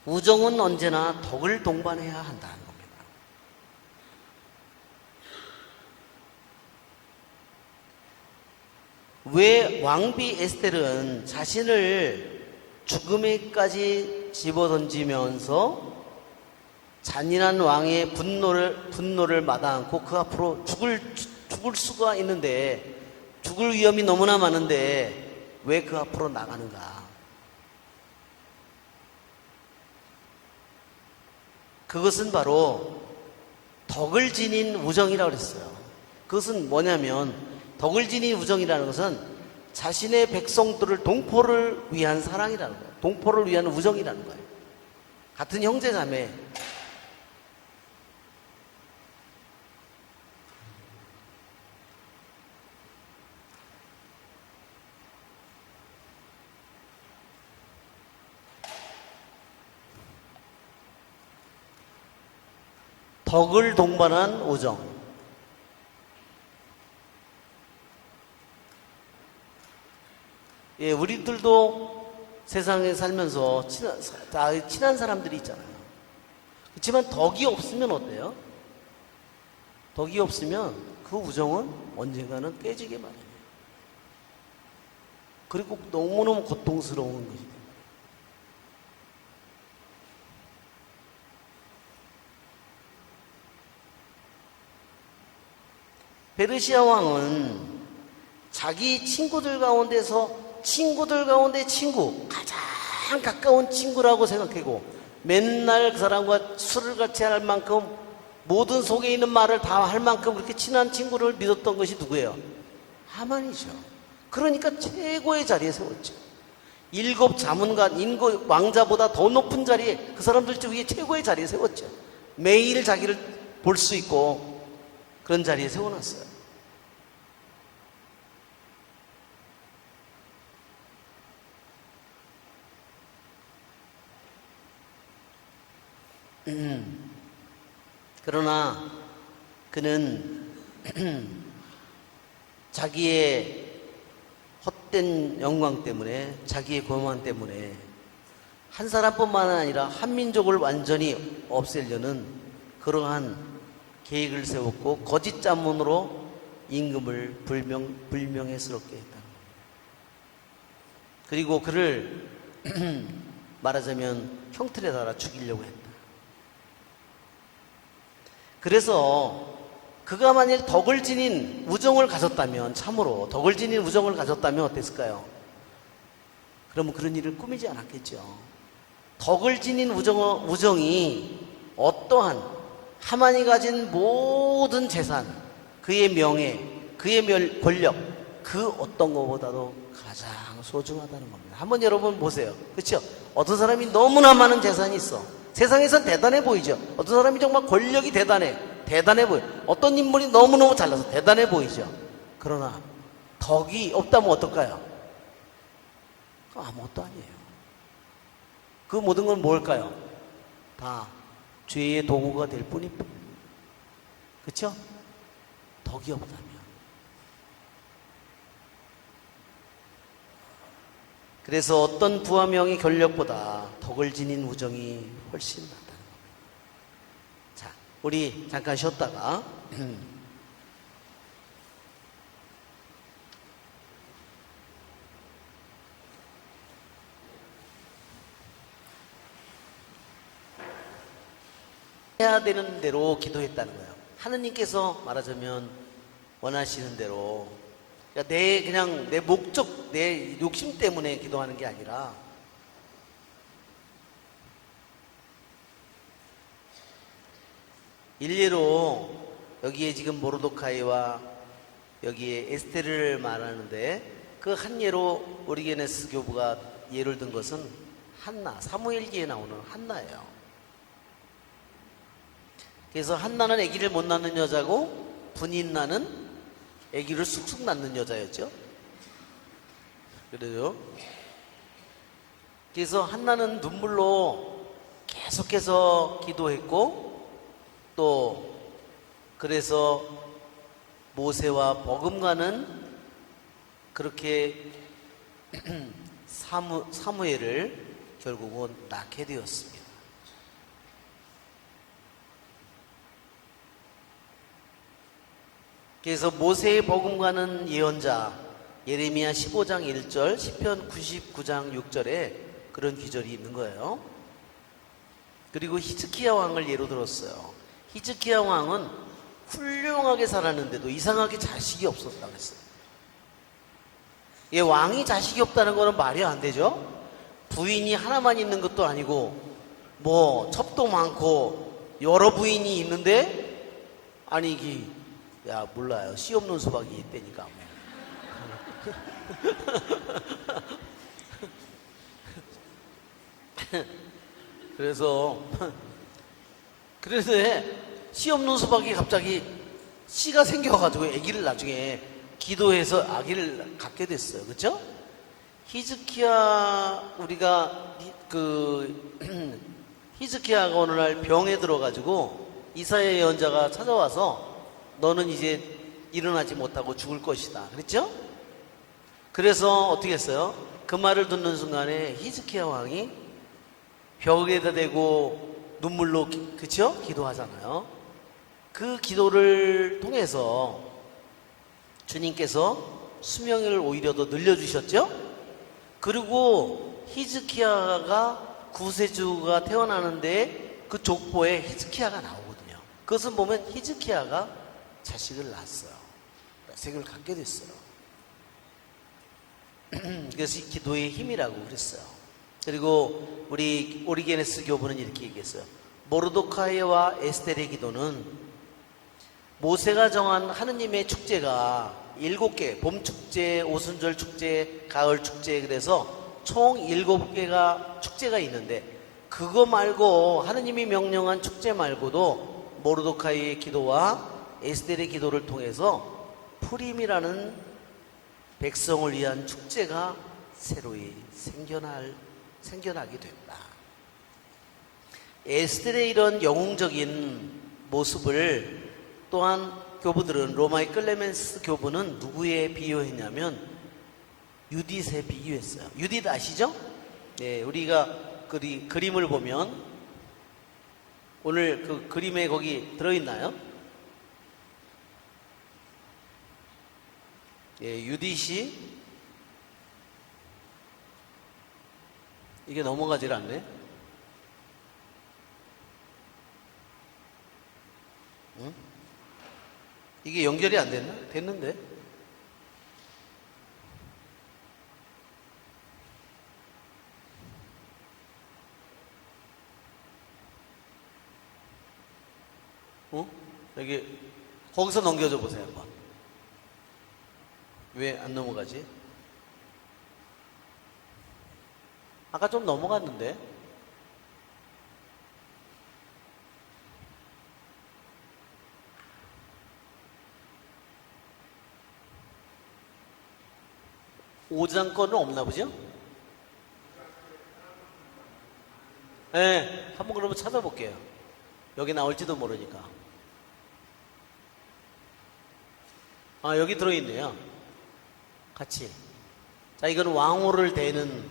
우정은 언제나 덕을 동반해야 한다는 겁니다. 왜 왕비 에스텔은 자신을 죽음에까지 집어던지면서 잔인한 왕의 분노를 마다않고 그 앞으로 죽을 수가 있는데, 죽을 위험이 너무나 많은데 왜 그 앞으로 나가는가? 그것은 바로 덕을 지닌 우정이라고 그랬어요. 그것은 뭐냐면, 덕을 지닌 우정이라는 것은 자신의 백성들을, 동포를 위한 사랑이라는 거예요. 동포를 위한 우정이라는 거예요. 같은 형제자매. 덕을 동반한 우정. 예, 우리들도 세상에 살면서 친한 사람들이 있잖아요. 그렇지만 덕이 없으면 어때요? 덕이 없으면 그 우정은 언젠가는 깨지게 마련이에요. 그리고 너무너무 고통스러운 것이 돼요. 페르시아 왕은 자기 친구들 가운데 가장 가까운 친구라고 생각하고 맨날 그 사람과 술을 같이 할 만큼, 모든 속에 있는 말을 다 할 만큼 그렇게 친한 친구를 믿었던 것이 누구예요? 하만이죠. 그러니까 최고의 자리에 세웠죠. 7 자문관, 인고 왕자보다 더 높은 자리에, 그 사람들 중에 최고의 자리에 세웠죠. 매일 자기를 볼 수 있고 그런 자리에 세워놨어요. 그러나 그는 자기의 헛된 영광 때문에, 자기의 고만 때문에 한 사람뿐만 아니라 한 민족을 완전히 없애려는 그러한 계획을 세웠고 거짓 자문으로 임금을 불명예스럽게 했다. 그리고 그를 말하자면 형틀에 달아 죽이려고 했다. 그래서 그가 만일 덕을 지닌 우정을 가졌다면, 참으로 덕을 지닌 우정을 가졌다면 어땠을까요? 그러면 그런 일을 꾸미지 않았겠죠. 덕을 지닌 우정이 어떠한 하만이 가진 모든 재산, 그의 명예, 그의 권력, 그 어떤 것보다도 가장 소중하다는 겁니다. 한번 여러분 보세요. 그렇죠? 어떤 사람이 너무나 많은 재산이 있어. 세상에선 대단해 보이죠. 어떤 사람이 정말 권력이 대단해 보여. 어떤 인물이 너무너무 잘나서 대단해 보이죠. 그러나 덕이 없다면 어떨까요? 아무것도 아니에요. 그 모든 건 뭘까요? 다 죄의 도구가 될 뿐일 뿐. 그렇죠? 덕이 없다면. 그래서 어떤 부와 명의 권력보다 덕을 지닌 우정이 훨씬 낫다는 겁니다. 자, 우리 잠깐 쉬었다가 해야 되는 대로 기도했다는 거예요. 하느님께서 말하자면 원하시는 대로, 그러니까 그냥 내 목적, 내 욕심 때문에 기도하는 게 아니라 일례로 여기에 지금 모르도카이와 여기에 에스테르를 말하는데 그 한 예로 오리게네스 교부가 예를 든 것은 한나, 사무엘기에 나오는 한나예요. 그래서 한나는 아기를 못 낳는 여자고 분인나는 아기를 쑥쑥 낳는 여자였죠. 그래요. 그래서 한나는 눈물로 계속해서 기도했고 또 그래서 모세와 버금가는 그렇게 사무엘을 결국은 낳게 되었습니다. 그래서 모세의 버금가는 예언자 예레미야 15장 1절, 시편 99장 6절에 그런 기절이 있는 거예요. 그리고 히즈키야 왕을 예로 들었어요. 히즈키야 왕은 훌륭하게 살았는데도 이상하게 자식이 없었다고 했어요. 왕이 자식이 없다는 거는 말이 안 되죠. 부인이 하나만 있는 것도 아니고 뭐 첩도 많고 여러 부인이 있는데 아니 이게 야 몰라요. 씨 없는 수박이 있다니까. 그래서 그런데 씨 없는 수박이 갑자기 씨가 생겨가지고 아기를 나중에 기도해서 아기를 갖게 됐어요. 그렇죠? 히즈키야 우리가 히즈키야가 어느 날 병에 들어가지고 이사야 예언자가 찾아와서 너는 이제 일어나지 못하고 죽을 것이다. 그랬죠? 그래서 어떻게 했어요? 그 말을 듣는 순간에 히즈키야 왕이 벽에다 대고 눈물로 그쵸? 기도하잖아요. 그 기도를 통해서 주님께서 수명을 오히려 더 늘려주셨죠? 그리고 히즈키야가 구세주가 태어나는데 그 족보에 히즈키야가 나오거든요. 그것을 보면 히즈키야가 자식을 낳았어요. 자식을 갖게 됐어요. 그래서 기도의 힘이라고 그랬어요. 그리고 우리 오리게네스 교부는 이렇게 얘기했어요. 모르도카이와 에스텔의 기도는 모세가 정한 하느님의 축제가 7개, 봄축제, 오순절 축제, 가을 축제, 그래서 총 7개가 축제가 있는데 그거 말고 하느님이 명령한 축제 말고도 모르도카이의 기도와 에스텔의 기도를 통해서 푸림이라는 백성을 위한 축제가 새로이 생겨나게 됐다. 에스텔의 이런 영웅적인 모습을 또한 교부들은 로마의 클레멘스 교부는 누구에 비유했냐면 유딧에 비유했어요. 유딧 아시죠? 네, 우리가 그림을 보면 오늘 그 그림에 거기 들어있나요? 예, 유딧이 이게 넘어가질 않네. 응? 이게 연결이 안 됐나? 됐는데. 여기 거기서 넘겨줘 보세요 한번. 왜 안 넘어가지? 아까 좀 넘어갔는데. 5장 거는 없나 보죠? 네, 한번 그러면 찾아볼게요. 여기 나올지도 모르니까. 아, 여기 들어있네요. 같이. 자, 이건 왕호를 대는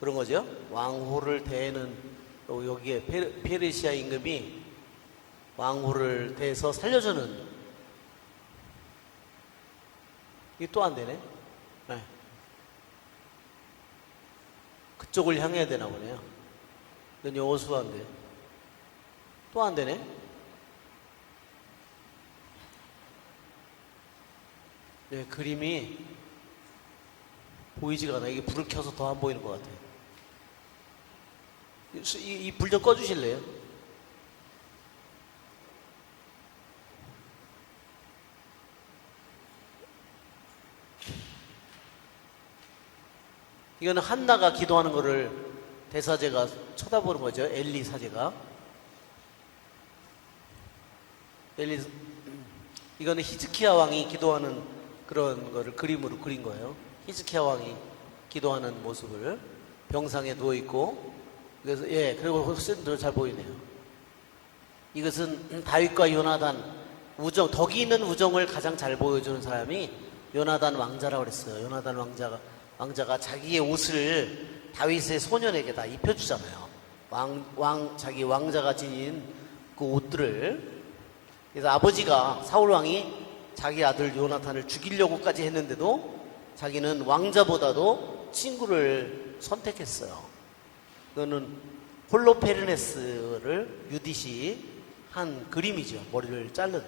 그런 거죠. 왕호를 대는, 여기에 페르시아 임금이 왕호를 대서 살려주는. 이게 또 안 되네. 네. 그쪽을 향해야 되나 보네요. 이건 여호수아인데. 또 안 되네. 네, 그림이 보이지가 않아. 이게 불을 켜서 더 안 보이는 것 같아요. 이 불 좀 꺼주실래요? 이거는 한나가 기도하는 거를 대사제가 쳐다보는 거죠. 엘리 사제가. 이거는 히즈키야 왕이 기도하는 그런 거를 그림으로 그린 거예요. 히즈키야 왕이 기도하는 모습을 병상에 누워 있고, 그래서 그리고 샌들 잘 보이네요. 이것은 다윗과 요나단 우정, 덕이 있는 우정을 가장 잘 보여주는 사람이 요나단 왕자라고 그랬어요. 요나단 왕자가 자기의 옷을 다윗의 소년에게 다 입혀주잖아요. 자기 왕자가 지닌 그 옷들을. 그래서 아버지가 사울 왕이 자기 아들 요나탄을 죽이려고까지 했는데도 자기는 왕자보다도 친구를 선택했어요. 그거는 홀로페르네스를 유디시 한 그림이죠. 머리를 자른.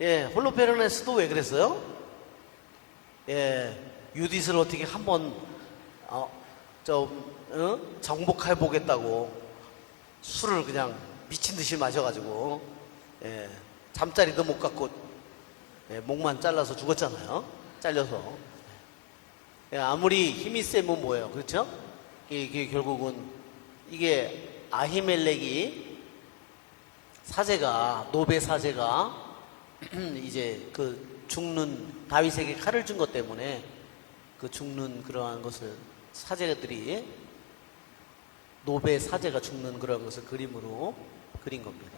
홀로페르네스도 왜 그랬어요? 유디스를 어떻게 한번 정복해 보겠다고 술을 그냥 미친 듯이 마셔가지고 잠자리도 못 갖고 목만 잘라서 죽었잖아요. 잘려서. 아무리 힘이 세면 뭐예요, 그렇죠? 이게 결국은 이게 아히멜렉이 사제가 노베 사제가 이제 그 죽는 다윗에게 칼을 준 것 때문에 그 죽는 그러한 것을 사제들이 노베 사제가 죽는 그런 것을 그림으로 그린 겁니다.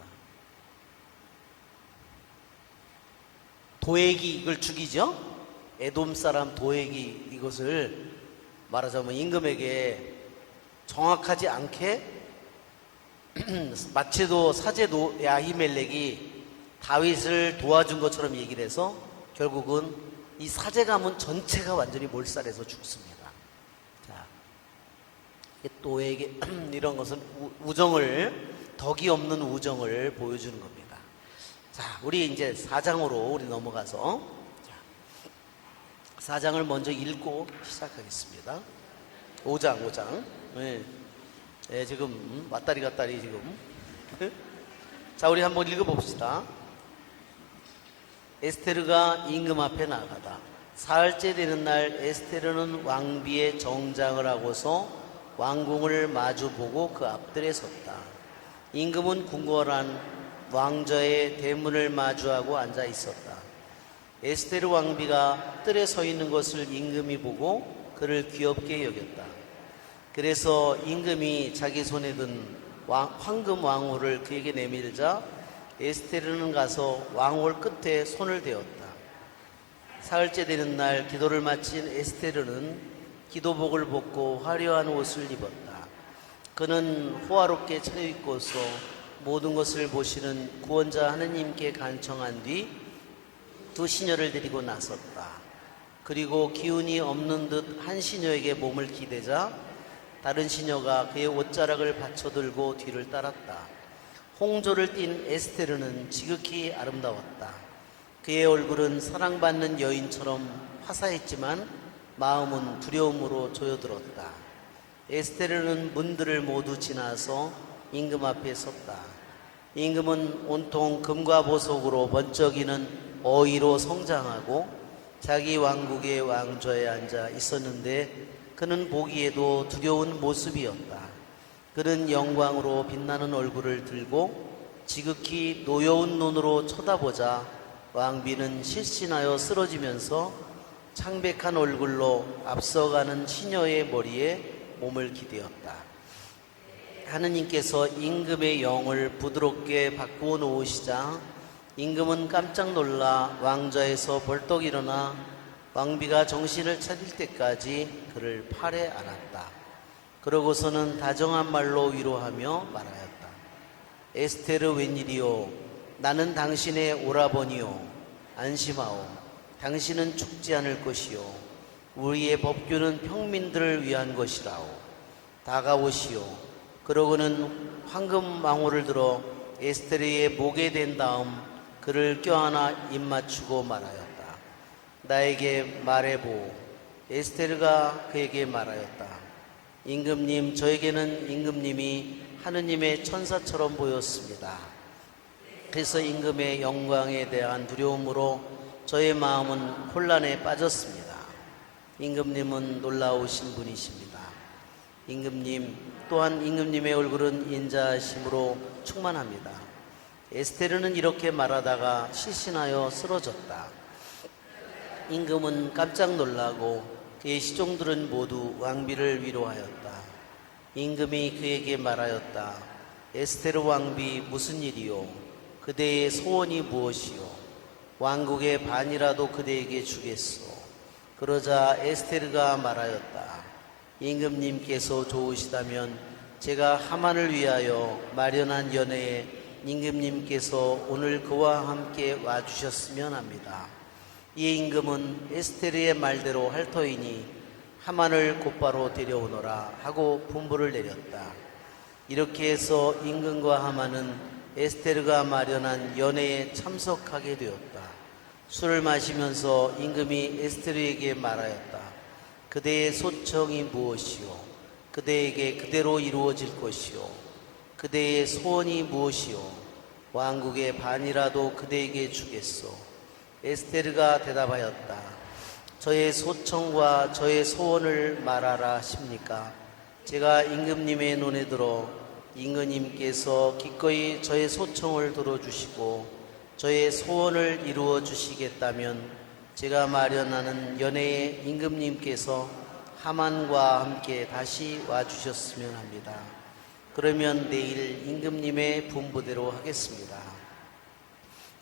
도액이 이걸 죽이죠? 에돔 사람 도액이 이것을 말하자면 임금에게 정확하지 않게 마치도 사제도 야히멜렉이 다윗을 도와준 것처럼 얘기를 해서 결국은 이 사제 가문 전체가 완전히 몰살해서 죽습니다. 자, 도액의 이런 것은 우정을, 덕이 없는 우정을 보여주는 겁니다. 자, 우리 이제 4장으로 우리 넘어가서 4장을 먼저 읽고 시작하겠습니다. 5장. 지금 왔다리 갔다리 지금. 자, 우리 한번 읽어봅시다. 에스테르가 임금 앞에 나가다. 사흘째 되는 날 에스테르는 왕비의 정장을 하고서 왕궁을 마주보고 그 앞뜰에 섰다. 임금은 궁궐한 왕저의 대문을 마주하고 앉아 있었다. 에스테르 왕비가 뜰에 서 있는 것을 임금이 보고 그를 귀엽게 여겼다. 그래서 임금이 자기 손에 든 황금 왕호를 그에게 내밀자 에스테르는 가서 왕홀 끝에 손을 대었다. 사흘째 되는 날 기도를 마친 에스테르는 기도복을 벗고 화려한 옷을 입었다. 그는 호화롭게 차려입고서 모든 것을 보시는 구원자 하느님께 간청한 뒤 두 시녀를 데리고 나섰다. 그리고 기운이 없는 듯 한 시녀에게 몸을 기대자 다른 시녀가 그의 옷자락을 받쳐들고 뒤를 따랐다. 홍조를 띤 에스테르는 지극히 아름다웠다. 그의 얼굴은 사랑받는 여인처럼 화사했지만 마음은 두려움으로 조여들었다. 에스테르는 문들을 모두 지나서 임금 앞에 섰다. 임금은 온통 금과 보석으로 번쩍이는 어이로 성장하고 자기 왕국의 왕좌에 앉아 있었는데 그는 보기에도 두려운 모습이었다. 그는 영광으로 빛나는 얼굴을 들고 지극히 노여운 눈으로 쳐다보자 왕비는 실신하여 쓰러지면서 창백한 얼굴로 앞서가는 시녀의 머리에 몸을 기대었다. 하느님께서 임금의 영을 부드럽게 바꾸어 놓으시자 임금은 깜짝 놀라 왕좌에서 벌떡 일어나 왕비가 정신을 차릴 때까지 그를 팔에 안았다. 그러고서는 다정한 말로 위로하며 말하였다. 에스테르 웬일이요? 나는 당신의 오라버니요. 안심하오. 당신은 죽지 않을 것이요. 우리의 법규는 평민들을 위한 것이라오. 다가오시오. 그러고는 황금 망호를 들어 에스테르의 목에 댄 다음 그를 껴안아 입 맞추고 말하였다. 나에게 말해보. 에스테르가 그에게 말하였다. 임금님, 저에게는 임금님이 하느님의 천사처럼 보였습니다. 그래서 임금의 영광에 대한 두려움으로 저의 마음은 혼란에 빠졌습니다. 임금님은 놀라우신 분이십니다. 임금님, 또한 임금님의 얼굴은 인자하심으로 충만합니다. 에스테르는 이렇게 말하다가 실신하여 쓰러졌다. 임금은 깜짝 놀라고 그의 시종들은 모두 왕비를 위로하였다. 임금이 그에게 말하였다. 에스테르 왕비, 무슨 일이요? 그대의 소원이 무엇이요? 왕국의 반이라도 그대에게 주겠소. 그러자 에스테르가 말하였다. 임금님께서 좋으시다면 제가 하만을 위하여 마련한 연회에 임금님께서 오늘 그와 함께 와주셨으면 합니다. 이에 임금은 에스테르의 말대로 할 터이니 하만을 곧바로 데려오너라 하고 분부를 내렸다. 이렇게 해서 임금과 하만은 에스테르가 마련한 연회에 참석하게 되었다. 술을 마시면서 임금이 에스테르에게 말하였다. 그대의 소청이 무엇이요? 그대에게 그대로 이루어질 것이요. 그대의 소원이 무엇이요? 왕국의 반이라도 그대에게 주겠소. 에스테르가 대답하였다. 저의 소청과 저의 소원을 말하라 하십니까? 제가 임금님의 눈에 들어 임금님께서 기꺼이 저의 소청을 들어주시고 저의 소원을 이루어 주시겠다면 제가 마련하는 연회에 임금님께서 하만과 함께 다시 와주셨으면 합니다. 그러면 내일 임금님의 분부대로 하겠습니다.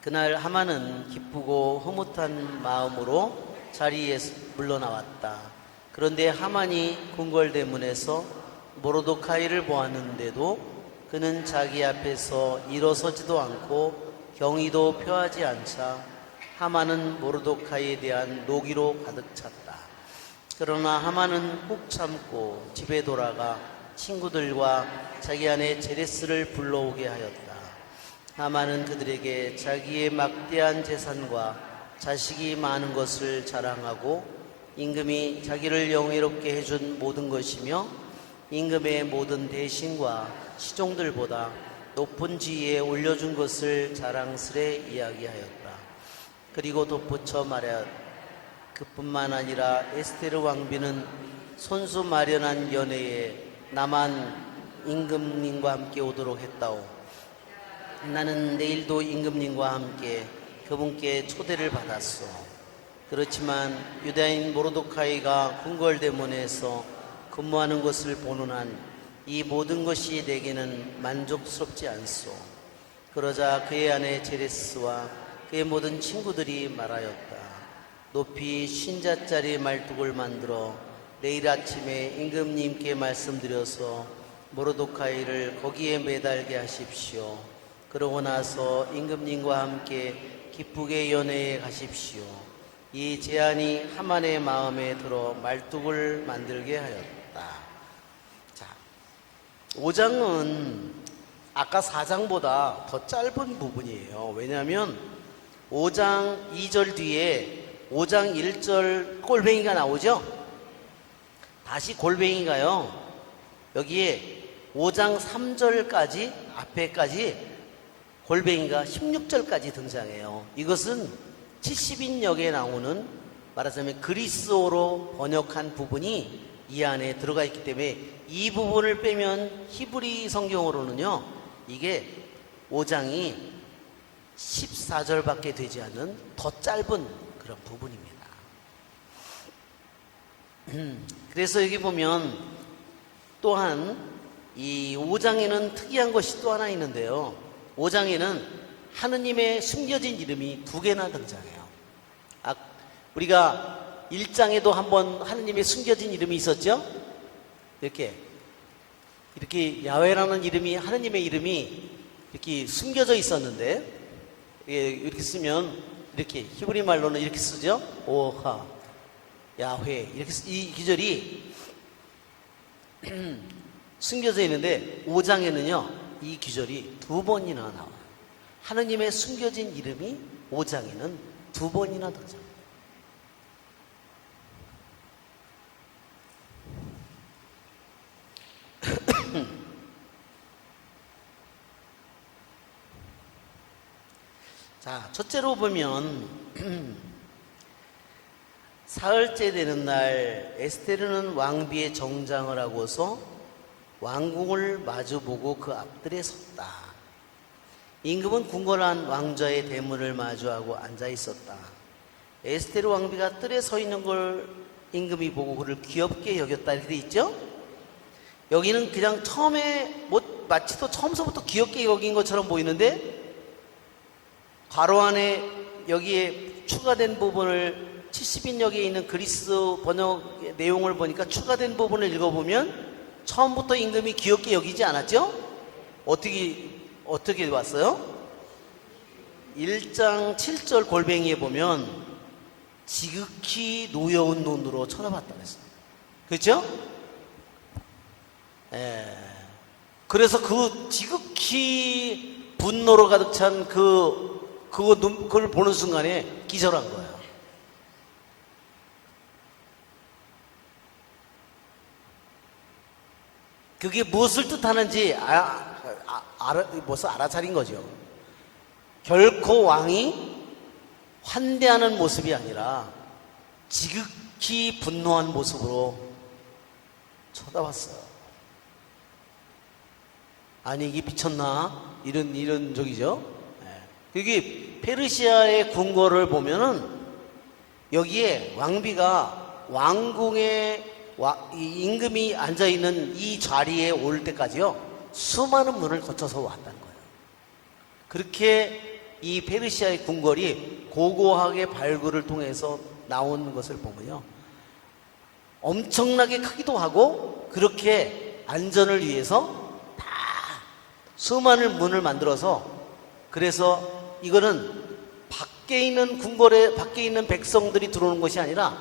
그날 하만은 기쁘고 흐뭇한 마음으로 자리에 물러나왔다. 그런데 하만이 궁궐대문에서 모르도카이를 보았는데도 그는 자기 앞에서 일어서지도 않고 경의도 표하지 않자 하만은 모르도카이에 대한 노기로 가득 찼다. 그러나 하만은 꾹 참고 집에 돌아가 친구들과 자기 아내 제레스를 불러오게 하였다. 하만은 그들에게 자기의 막대한 재산과 자식이 많은 것을 자랑하고 임금이 자기를 영예롭게 해준 모든 것이며 임금의 모든 대신과 시종들보다 높은 지위에 올려준 것을 자랑스레 이야기하였다. 그리고 덧붙여 말하였다. 그뿐만 아니라 에스테르 왕비는 손수 마련한 연회에 나만 임금님과 함께 오도록 했다오. 나는 내일도 임금님과 함께 그분께 초대를 받았소. 그렇지만 유다인 모르도카이가 궁궐대문에서 근무하는 것을 보는 한 이 모든 것이 내게는 만족스럽지 않소. 그러자 그의 아내 제레스와 그의 모든 친구들이 말하였다. 높이 신자짜리 말뚝을 만들어 내일 아침에 임금님께 말씀드려서 모르도카이를 거기에 매달게 하십시오. 그러고 나서 임금님과 함께 기쁘게 연회에 가십시오. 이 제안이 하만의 마음에 들어 말뚝을 만들게 하였다. 자, 5장은 아까 4장보다 더 짧은 부분이에요. 왜냐하면 5장 2절 뒤에 5장 1절 골뱅이가 나오죠? 다시 골뱅이가요. 여기에 5장 3절까지 앞에까지 골뱅이가 16절까지 등장해요. 이것은 70인역에 나오는 말하자면 그리스어로 번역한 부분이 이 안에 들어가 있기 때문에 이 부분을 빼면 히브리 성경으로는요, 이게 5장이 14절밖에 되지 않는 더 짧은 그런 부분입니다. 그래서 여기 보면 또한 이 5장에는 특이한 것이 또 하나 있는데요. 5장에는 하느님의 숨겨진 이름이 2개나 등장해요. 우리가 1장에도 한번 하느님의 숨겨진 이름이 있었죠? 이렇게 야훼라는 이름이, 하느님의 이름이 이렇게 숨겨져 있었는데, 이렇게 쓰면 이렇게 히브리 말로는 이렇게 쓰죠. 오하 야훼, 이렇게 이 기절이 숨겨져 있는데 5장에는요 이 기절이 2번이나 나와요. 하느님의 숨겨진 이름이 5장에는 2번이나 등장해요. 자, 첫째로 보면 사흘째 되는 날 에스테르는 왕비의 정장을 하고서 왕궁을 마주보고 그 앞들에 섰다. 임금은 궁궐한 왕자의 대문을 마주하고 앉아 있었다. 에스테르 왕비가 뜰에 서 있는 걸 임금이 보고 그를 귀엽게 여겼다, 이렇게 돼 있죠? 여기는 그냥 처음에 마치 또 처음서부터 귀엽게 여긴 것처럼 보이는데, 괄호 안에 여기에 추가된 부분을 70인역에 있는 그리스 번역 내용을 보니까 추가된 부분을 읽어보면 처음부터 임금이 귀엽게 여기지 않았죠? 어떻게 왔어요? 1장 7절 골뱅이에 보면 지극히 노여운 눈으로 쳐다봤다 그랬어요. 그렇죠? 그래서 그 지극히 분노로 가득 찬 그걸 보는 순간에 기절한 거예요. 그게 무엇을 뜻하는지 무엇을 알아차린 거죠. 결코 왕이 환대하는 모습이 아니라 지극히 분노한 모습으로 쳐다봤어요. 아니 이게 미쳤나? 이런 적이죠. 여기 페르시아의 궁궐을 보면은 여기에 왕비가 왕궁에 임금이 앉아있는 이 자리에 올 때까지요 수많은 문을 거쳐서 왔다는 거예요. 그렇게 이 페르시아의 궁궐이 고고하게 발굴을 통해서 나온 것을 보면요 엄청나게 크기도 하고, 그렇게 안전을 위해서 다 수많은 문을 만들어서, 그래서 이거는 밖에 있는 궁궐에 밖에 있는 백성들이 들어오는 것이 아니라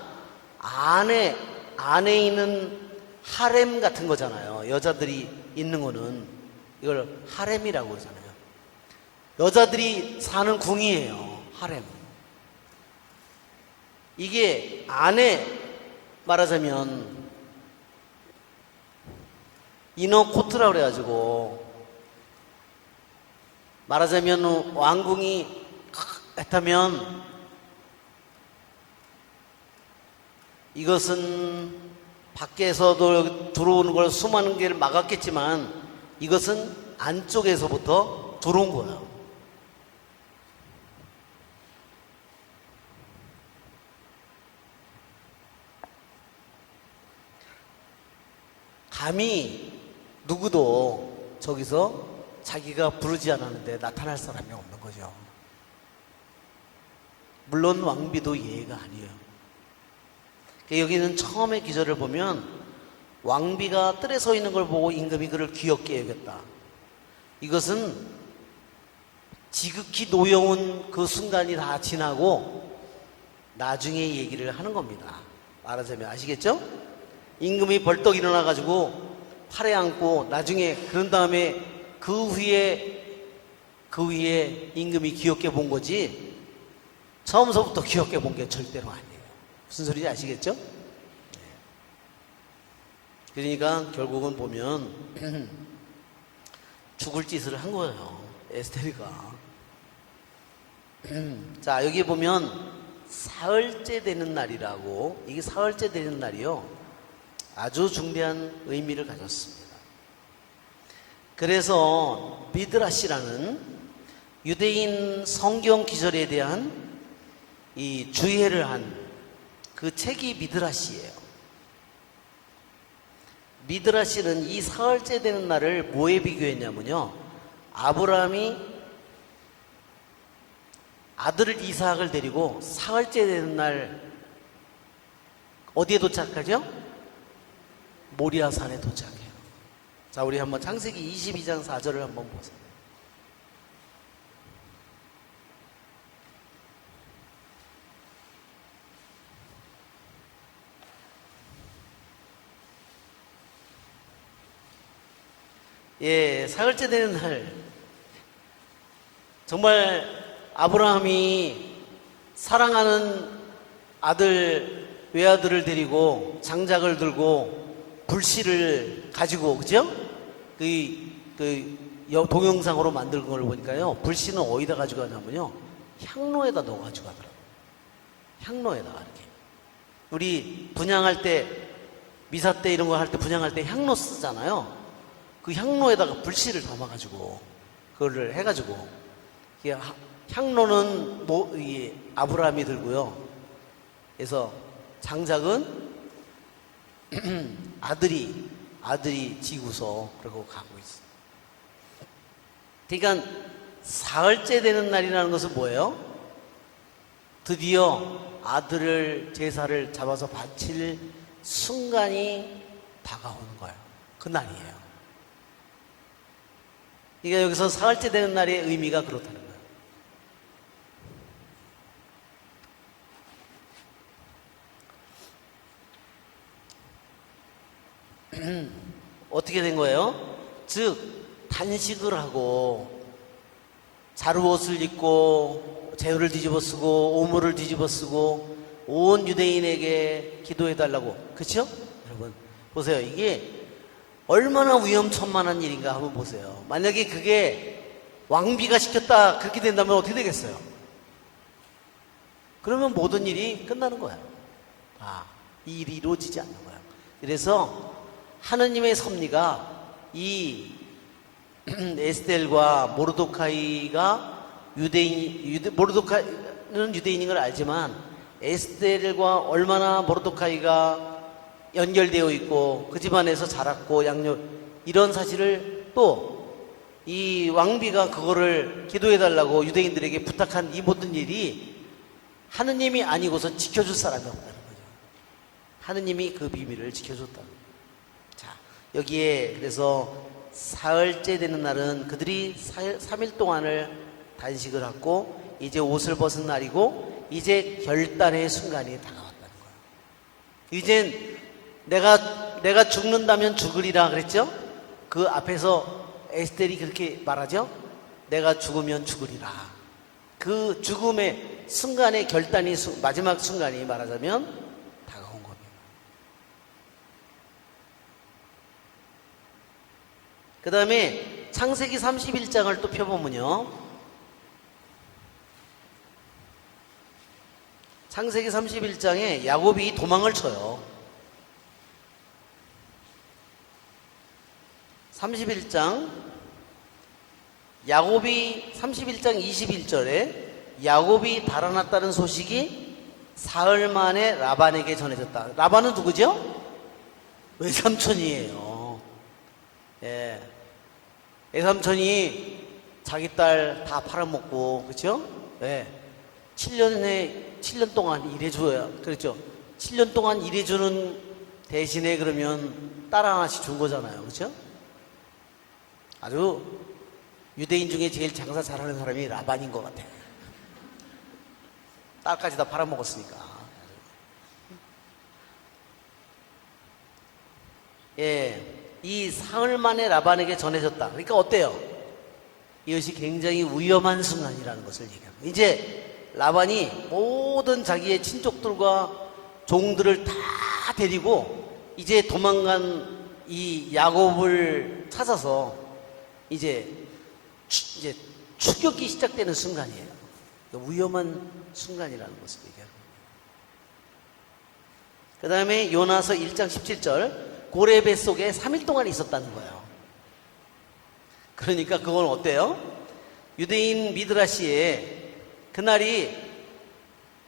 안에 있는 하렘 같은 거잖아요. 여자들이 있는 거는 이걸 하렘이라고 그러잖아요. 여자들이 사는 궁이에요. 하렘. 이게 안에 말하자면 이너 코트라고 그래가지고, 말하자면 왕궁이 했다면 이것은 밖에서도 들어오는 걸 수많은 개를 막았겠지만 이것은 안쪽에서부터 들어온 거예요. 감히 누구도 저기서 자기가 부르지 않았는데 나타날 사람이 없는 거죠. 물론 왕비도 예외가 아니에요. 여기는 처음에 기절을 보면 왕비가 뜰에 서 있는 걸 보고 임금이 그를 귀엽게 여겼다. 이것은 지극히 노여운 그 순간이 다 지나고 나중에 얘기를 하는 겁니다. 말하자면 아시겠죠? 임금이 벌떡 일어나가지고 팔에 안고 나중에 그런 다음에 그 후에 임금이 귀엽게 본 거지 처음서부터 귀엽게 본 게 절대로 아니에요. 무슨 소리인지 아시겠죠? 그러니까 결국은 보면 죽을 짓을 한 거예요. 에스테르가. 자, 여기 보면 사흘째 되는 날이라고, 이게 사흘째 되는 날이요 아주 중대한 의미를 가졌습니다. 그래서 미드라시라는 유대인 성경 기절에 대한 이 주의를 한 그 책이 미드라시예요. 미드라시는 이 사흘째 되는 날을 뭐에 비교했냐면요, 아브라함이 아들 이삭을 데리고 사흘째 되는 날 어디에 도착하죠? 모리아산에 도착해요. 자, 우리 한번 창세기 22장 4절을 한번 보세요. 예, 사흘째 되는 날, 정말 아브라함이 사랑하는 아들, 외아들을 데리고 장작을 들고 불씨를 가지고, 그죠? 동영상으로 만든 걸 보니까요, 불씨는 어디다 가지고 가냐면요, 향로에다 넣어가지고 가더라고요. 향로에다가 이렇게. 우리 분향할 때, 미사 때 이런 거 할 때 분향할 때 향로 쓰잖아요. 그 향로에다가 불씨를 담아가지고 그거를 해가지고, 향로는 아브라함이 들고요. 그래서 장작은 아들이 지고서 그러고 가고 있어요. 그러니까 사흘째 되는 날이라는 것은 뭐예요? 드디어 아들을 제사를 잡아서 바칠 순간이 다가오는 거예요. 그 날이에요. 그러니까 여기서 사흘째 되는 날의 의미가 그렇다는 거예요. 어떻게 된 거예요? 즉, 단식을 하고 자루옷을 입고 제후를 뒤집어 쓰고 오물을 뒤집어 쓰고 온 유대인에게 기도해 달라고, 그렇죠? 여러분 보세요. 이게 얼마나 위험천만한 일인가 한번 보세요. 만약에 그게 왕비가 시켰다 그렇게 된다면 어떻게 되겠어요? 그러면 모든 일이 끝나는 거예요. 이 일이 이루어지지 않는 거예요. 그래서 하느님의 섭리가 이 에스텔과 모르도카이가 모르도카이는 유대인인 걸 알지만 에스텔과 얼마나 모르도카이가 연결되어 있고 그 집안에서 자랐고 이런 사실을 또 이 왕비가 그거를 기도해달라고 유대인들에게 부탁한 이 모든 일이 하느님이 아니고서 지켜줄 사람이 없다는 거죠. 하느님이 그 비밀을 지켜줬다. 자, 여기에 그래서 사흘째 되는 날은 그들이 3일 동안을 단식을 하고 이제 옷을 벗은 날이고 이제 결단의 순간이 다가왔다는 거예요. 이젠 내가 죽는다면 죽으리라 그랬죠? 그 앞에서 에스텔이 그렇게 말하죠? 내가 죽으면 죽으리라. 그 죽음의 순간의 결단이 마지막 순간이 말하자면 다가온 겁니다. 그 다음에 창세기 31장을 또 펴보면요, 창세기 31장에 야곱이 도망을 쳐요. 31장 야곱이 31장 21절에 야곱이 달아났다는 소식이 사흘 만에 라반에게 전해졌다. 라반은 누구죠? 외삼촌이에요. 예. 외삼촌이 자기 딸 다 팔아먹고, 그렇죠? 예. 7년 동안 일해줘야, 그렇죠? 7년 동안 일해주는 대신에 그러면 딸 하나씩 준 거잖아요. 그렇죠? 아주 유대인 중에 제일 장사 잘하는 사람이 라반인 것 같아요. 딸까지 다 팔아먹었으니까. 예, 이 사흘 만에 라반에게 전해졌다. 그러니까 어때요? 이것이 굉장히 위험한 순간이라는 것을 얘기합니다. 이제 라반이 모든 자기의 친족들과 종들을 다 데리고 이제 도망간 이 야곱을 찾아서 이제 추격이 시작되는 순간이에요. 위험한 순간이라는 것을 얘기합니다. 그 다음에 요나서 1장 17절, 고래 뱃속에 3일 동안 있었다는 거예요. 그러니까 그건 어때요? 유대인 미드라시에 그날이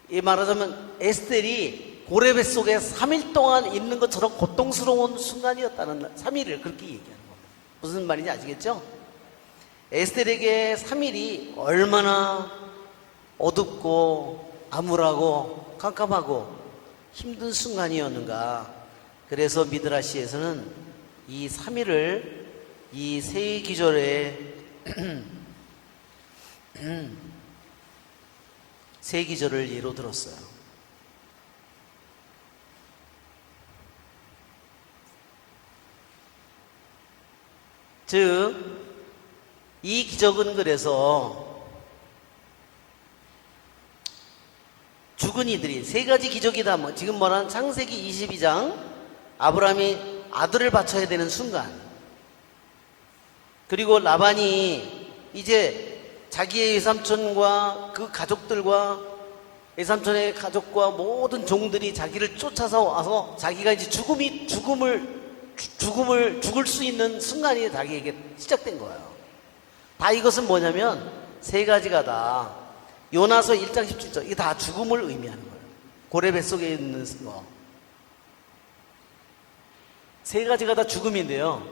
이 말하자면 에스텔이 고레 뱃속에 3일 동안 있는 것처럼 고통스러운 순간이었다는 3일을 그렇게 얘기하는 겁니다. 무슨 말인지 아시겠죠? 에스텔에게 3일이 얼마나 어둡고 암울하고 깜깜하고 힘든 순간이었는가. 그래서 미드라시에서는 이 3일을 이 세 기절의 세 기절을 예로 들었어요. 즉, 이 기적은 그래서 죽은 이들이 세 가지 기적이다. 뭐 지금 말한 창세기 22장 아브라함이 아들을 바쳐야 되는 순간, 그리고 라반이 이제 자기의 외삼촌과 그 가족들과 외삼촌의 가족과 모든 종들이 자기를 쫓아서 와서 자기가 이제 죽을 수 있는 순간이 자기에게 시작된 거예요. 다 이것은 뭐냐면 세 가지가 다 요나서 1장 17절 이게 다 죽음을 의미하는 거예요. 고레 뱃속에 있는 거. 세 가지가 다 죽음인데요.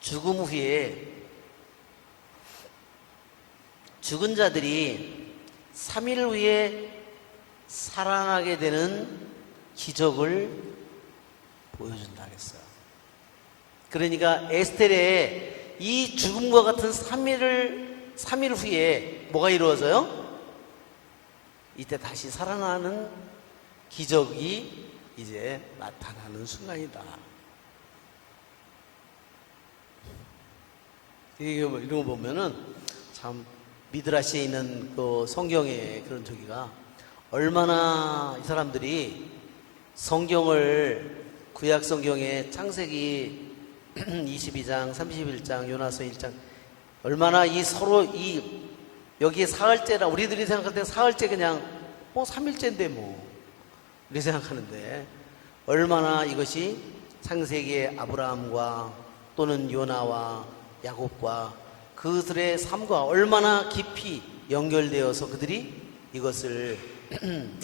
죽음 후에 죽은 자들이 3일 후에 살아나게 되는 기적을 보여준다 그랬어요. 그러니까 에스텔의 이 죽음과 같은 3일 후에 뭐가 이루어져요? 이때 다시 살아나는 기적이 이제 나타나는 순간이다. 이런 거 보면은 참 미드라시에 있는 그 성경의 그런 저기가 얼마나 이 사람들이 성경을 구약 성경의 창세기 22장, 31장, 요나서 1장 얼마나 이 서로 이 여기에 사흘째라 우리들이 생각할 때 사흘째 그냥 3일째인데 뭐 이렇게 생각하는데 얼마나 이것이 창세기의 아브라함과 또는 요나와 야곱과 그들의 삶과 얼마나 깊이 연결되어서 그들이 이것을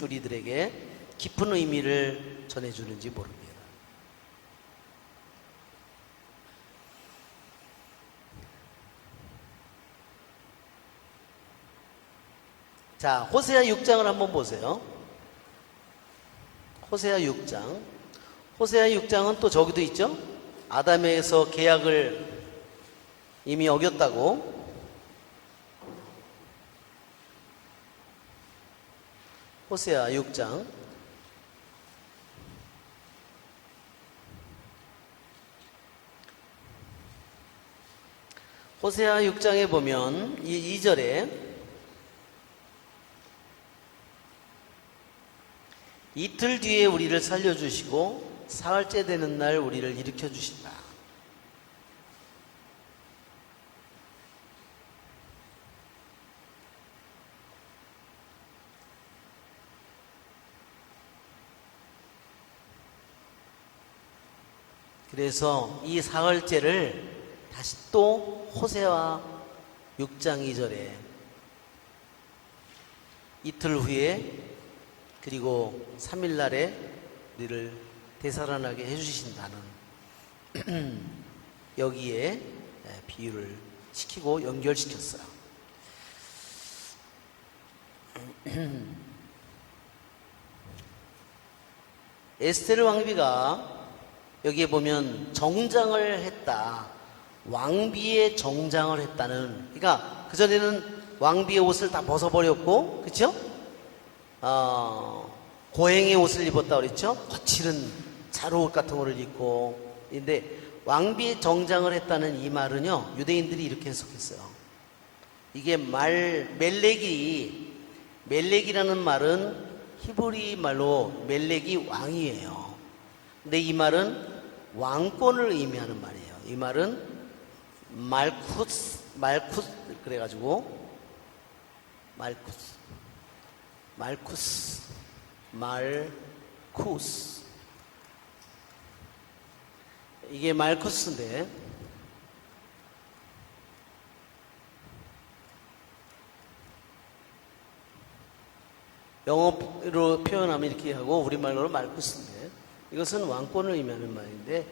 우리들에게 깊은 의미를 전해주는지 모릅니다. 자, 호세아 6장을 한번 보세요. 호세아 6장. 호세아 6장은 또 저기도 있죠? 아담에서 계약을 이미 어겼다고. 호세아 6장. 호세아 6장에 보면 이 2절에 이틀 뒤에 우리를 살려주시고 사흘째 되는 날 우리를 일으켜 주신다. 그래서 이 사흘째를 다시 또 호세아 6장 2절에 이틀 후에 그리고 3일 날에 우리를 되살아나게 해주신다는 여기에 비유를 시키고 연결시켰어요. 에스테르 왕비가 여기에 보면 정장을 했다. 왕비의 정장을 했다는. 그러니까 그전에는 왕비의 옷을 다 벗어버렸고, 그렇죠? 고행의 옷을 입었다 그랬죠? 거칠은 자루옷 같은 거를 입고. 근데 왕비의 정장을 했다는 이 말은요, 유대인들이 이렇게 해석했어요. 이게 멜렉이라는 말은 히브리 말로 멜렉이 왕이에요. 근데 이 말은 왕권을 의미하는 말이에요. 이 말은 말쿠스 그래가지고 말쿠스 이게 말쿠스인데 영어로 표현하면 이렇게 하고 우리말로는 말구스인데, 이것은 왕권을 의미하는 말인데,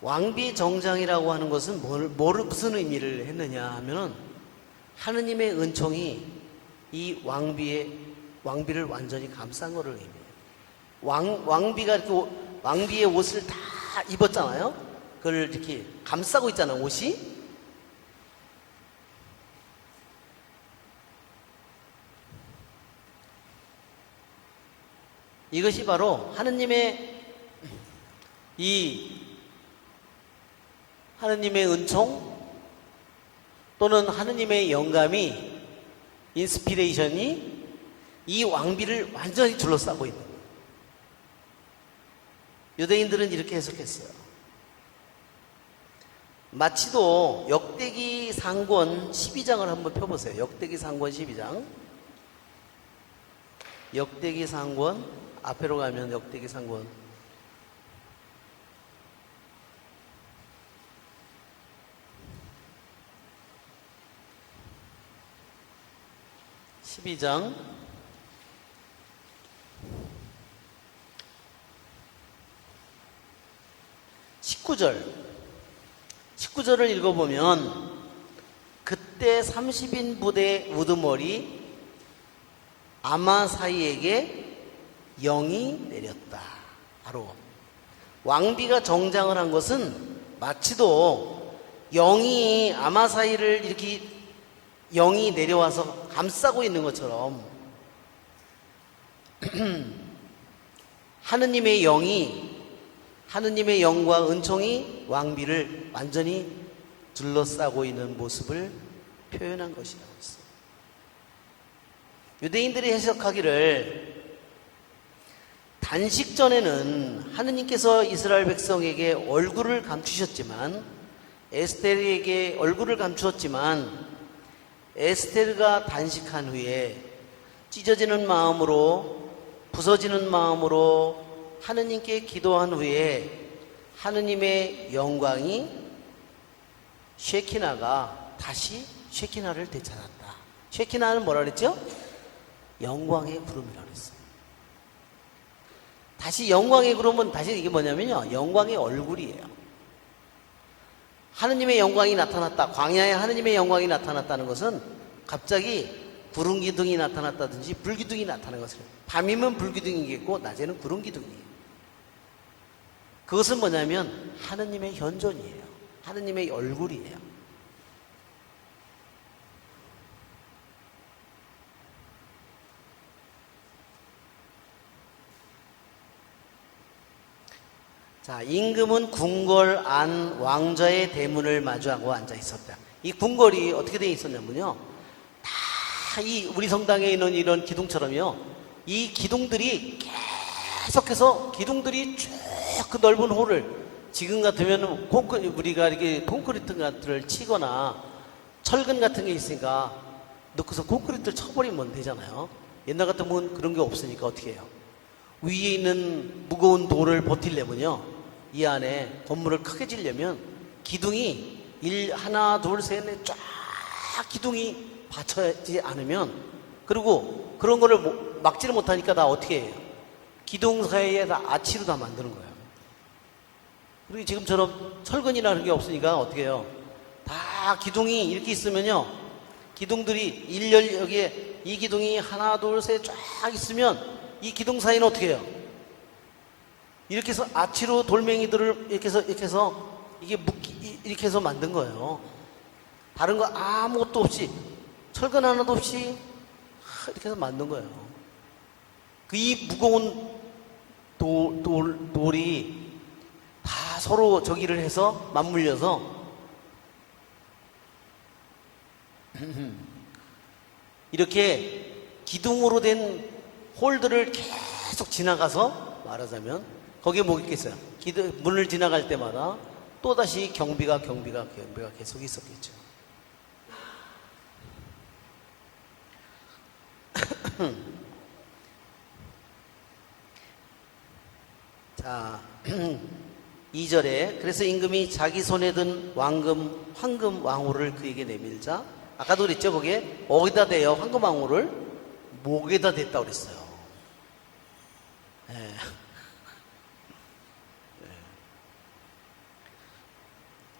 왕비 정장이라고 하는 것은 무슨 의미를 했느냐 하면은, 하느님의 은총이 이 왕비를 완전히 감싼 것을 의미해요. 왕비가 이렇게 왕비의 옷을 다 입었잖아요. 그걸 이렇게 감싸고 있잖아요, 옷이. 이것이 바로 하느님의 은총 또는 하느님의 영감이, 인스피레이션이 이 왕비를 완전히 둘러싸고 있는 거예요. 유대인들은 이렇게 해석했어요. 마치도 역대기 상권 12장을 한번 펴보세요. 역대기 상권 12장. 역대기 상권, 앞으로 가면 역대기 상권 12장 19절을 읽어보면, 그때 30인 부대 우두머리 아마사이에게 영이 내렸다. 바로 왕비가 정장을 한 것은 마치도 영이 아마사이를 이렇게 영이 내려와서 감싸고 있는 것처럼 하느님의 영과 은총이 왕비를 완전히 둘러싸고 있는 모습을 표현한 것이라고 했어요. 유대인들이 해석하기를, 단식 전에는 하느님께서 이스라엘 백성에게 얼굴을 감추셨지만, 에스테르에게 얼굴을 감추었지만, 에스테르가 단식한 후에 찢어지는 마음으로, 부서지는 마음으로 하느님께 기도한 후에 하느님의 영광이 쉐키나가 다시 쉐키나를 되찾았다. 쉐키나는 뭐라 그랬죠? 영광의 구름이라고 그랬어요. 다시 영광의 구름은, 다시 이게 뭐냐면요, 영광의 얼굴이에요. 하느님의 영광이 나타났다, 광야에 하느님의 영광이 나타났다는 것은 갑자기 구름 기둥이 나타났다든지 불기둥이 나타나는 것을, 밤이면 불기둥이겠고 낮에는 구름 기둥이에요. 그것은 뭐냐면 하느님의 현존이에요. 하느님의 얼굴이에요. 자, 임금은 궁궐 안 왕좌의 대문을 마주하고 앉아 있었다. 이 궁궐이 어떻게 되어 있었냐면요, 다 이 우리 성당에 있는 이런 기둥처럼요, 이 기둥들이 계속해서 기둥들이 쭉 그 넓은 홀을, 지금 같으면 우리가 이렇게 콘크리트 같은 치거나 철근 같은 게 있으니까 넣고서 콘크리트를 쳐버리면 되잖아요. 옛날 같으면 그런 게 없으니까 어떻게 해요? 위에 있는 무거운 돌을 버틸려면요, 이 안에 건물을 크게 지려면 기둥이 하나 둘 셋 넷 쫙 기둥이 받쳐지지 않으면, 그리고 그런 거를 막지를 못하니까 다 어떻게 해요? 기둥 사이에 다 아치로 다 만드는 거예요. 그리고 지금처럼 철근이라는 게 없으니까 어떻게 해요? 다 기둥이 이렇게 있으면요, 기둥들이 여기에 이 기둥이 하나 둘 셋 쫙 있으면 이 기둥 사이는 어떻게 해요? 이렇게 해서 아치로 돌멩이들을 이렇게 해서 이게 이렇게 해서 만든 거예요. 다른 거 아무것도 없이, 철근 하나도 없이 이렇게 해서 만든 거예요. 이 무거운 돌이 다 서로 저기를 해서 맞물려서 이렇게 기둥으로 된 홀들을 계속 지나가서, 말하자면 거기에 뭐 있겠어요? 문을 지나갈 때마다 또다시 경비가 계속 있었겠죠. 2절에 그래서 임금이 자기 손에 든 황금 왕호를 그에게 내밀자. 아까도 그랬죠. 거기에 어디다 대요? 황금 왕호를 목에다 댔다고 그랬어요. 예.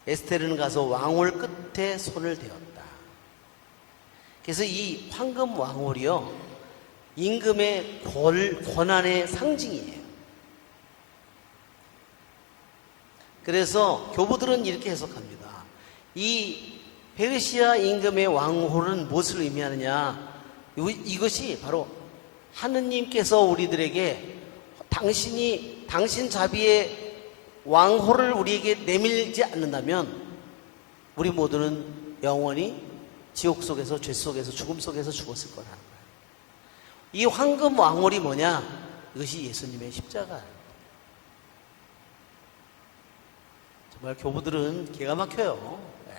에스테르는 가서 왕홀 끝에 손을 대었다. 그래서 이 황금 왕홀이요, 임금의 권한의 상징이에요. 그래서 교부들은 이렇게 해석합니다. 이 페르시아 임금의 왕홀은 무엇을 의미하느냐? 이것이 바로 하느님께서 우리들에게 당신 자비의 왕호를 우리에게 내밀지 않는다면 우리 모두는 영원히 지옥 속에서, 죄 속에서, 죽음 속에서 죽었을 거라는 거예요. 이 황금 왕홀이 뭐냐? 이것이 예수님의 십자가예요. 정말 교부들은 기가 막혀요. 네.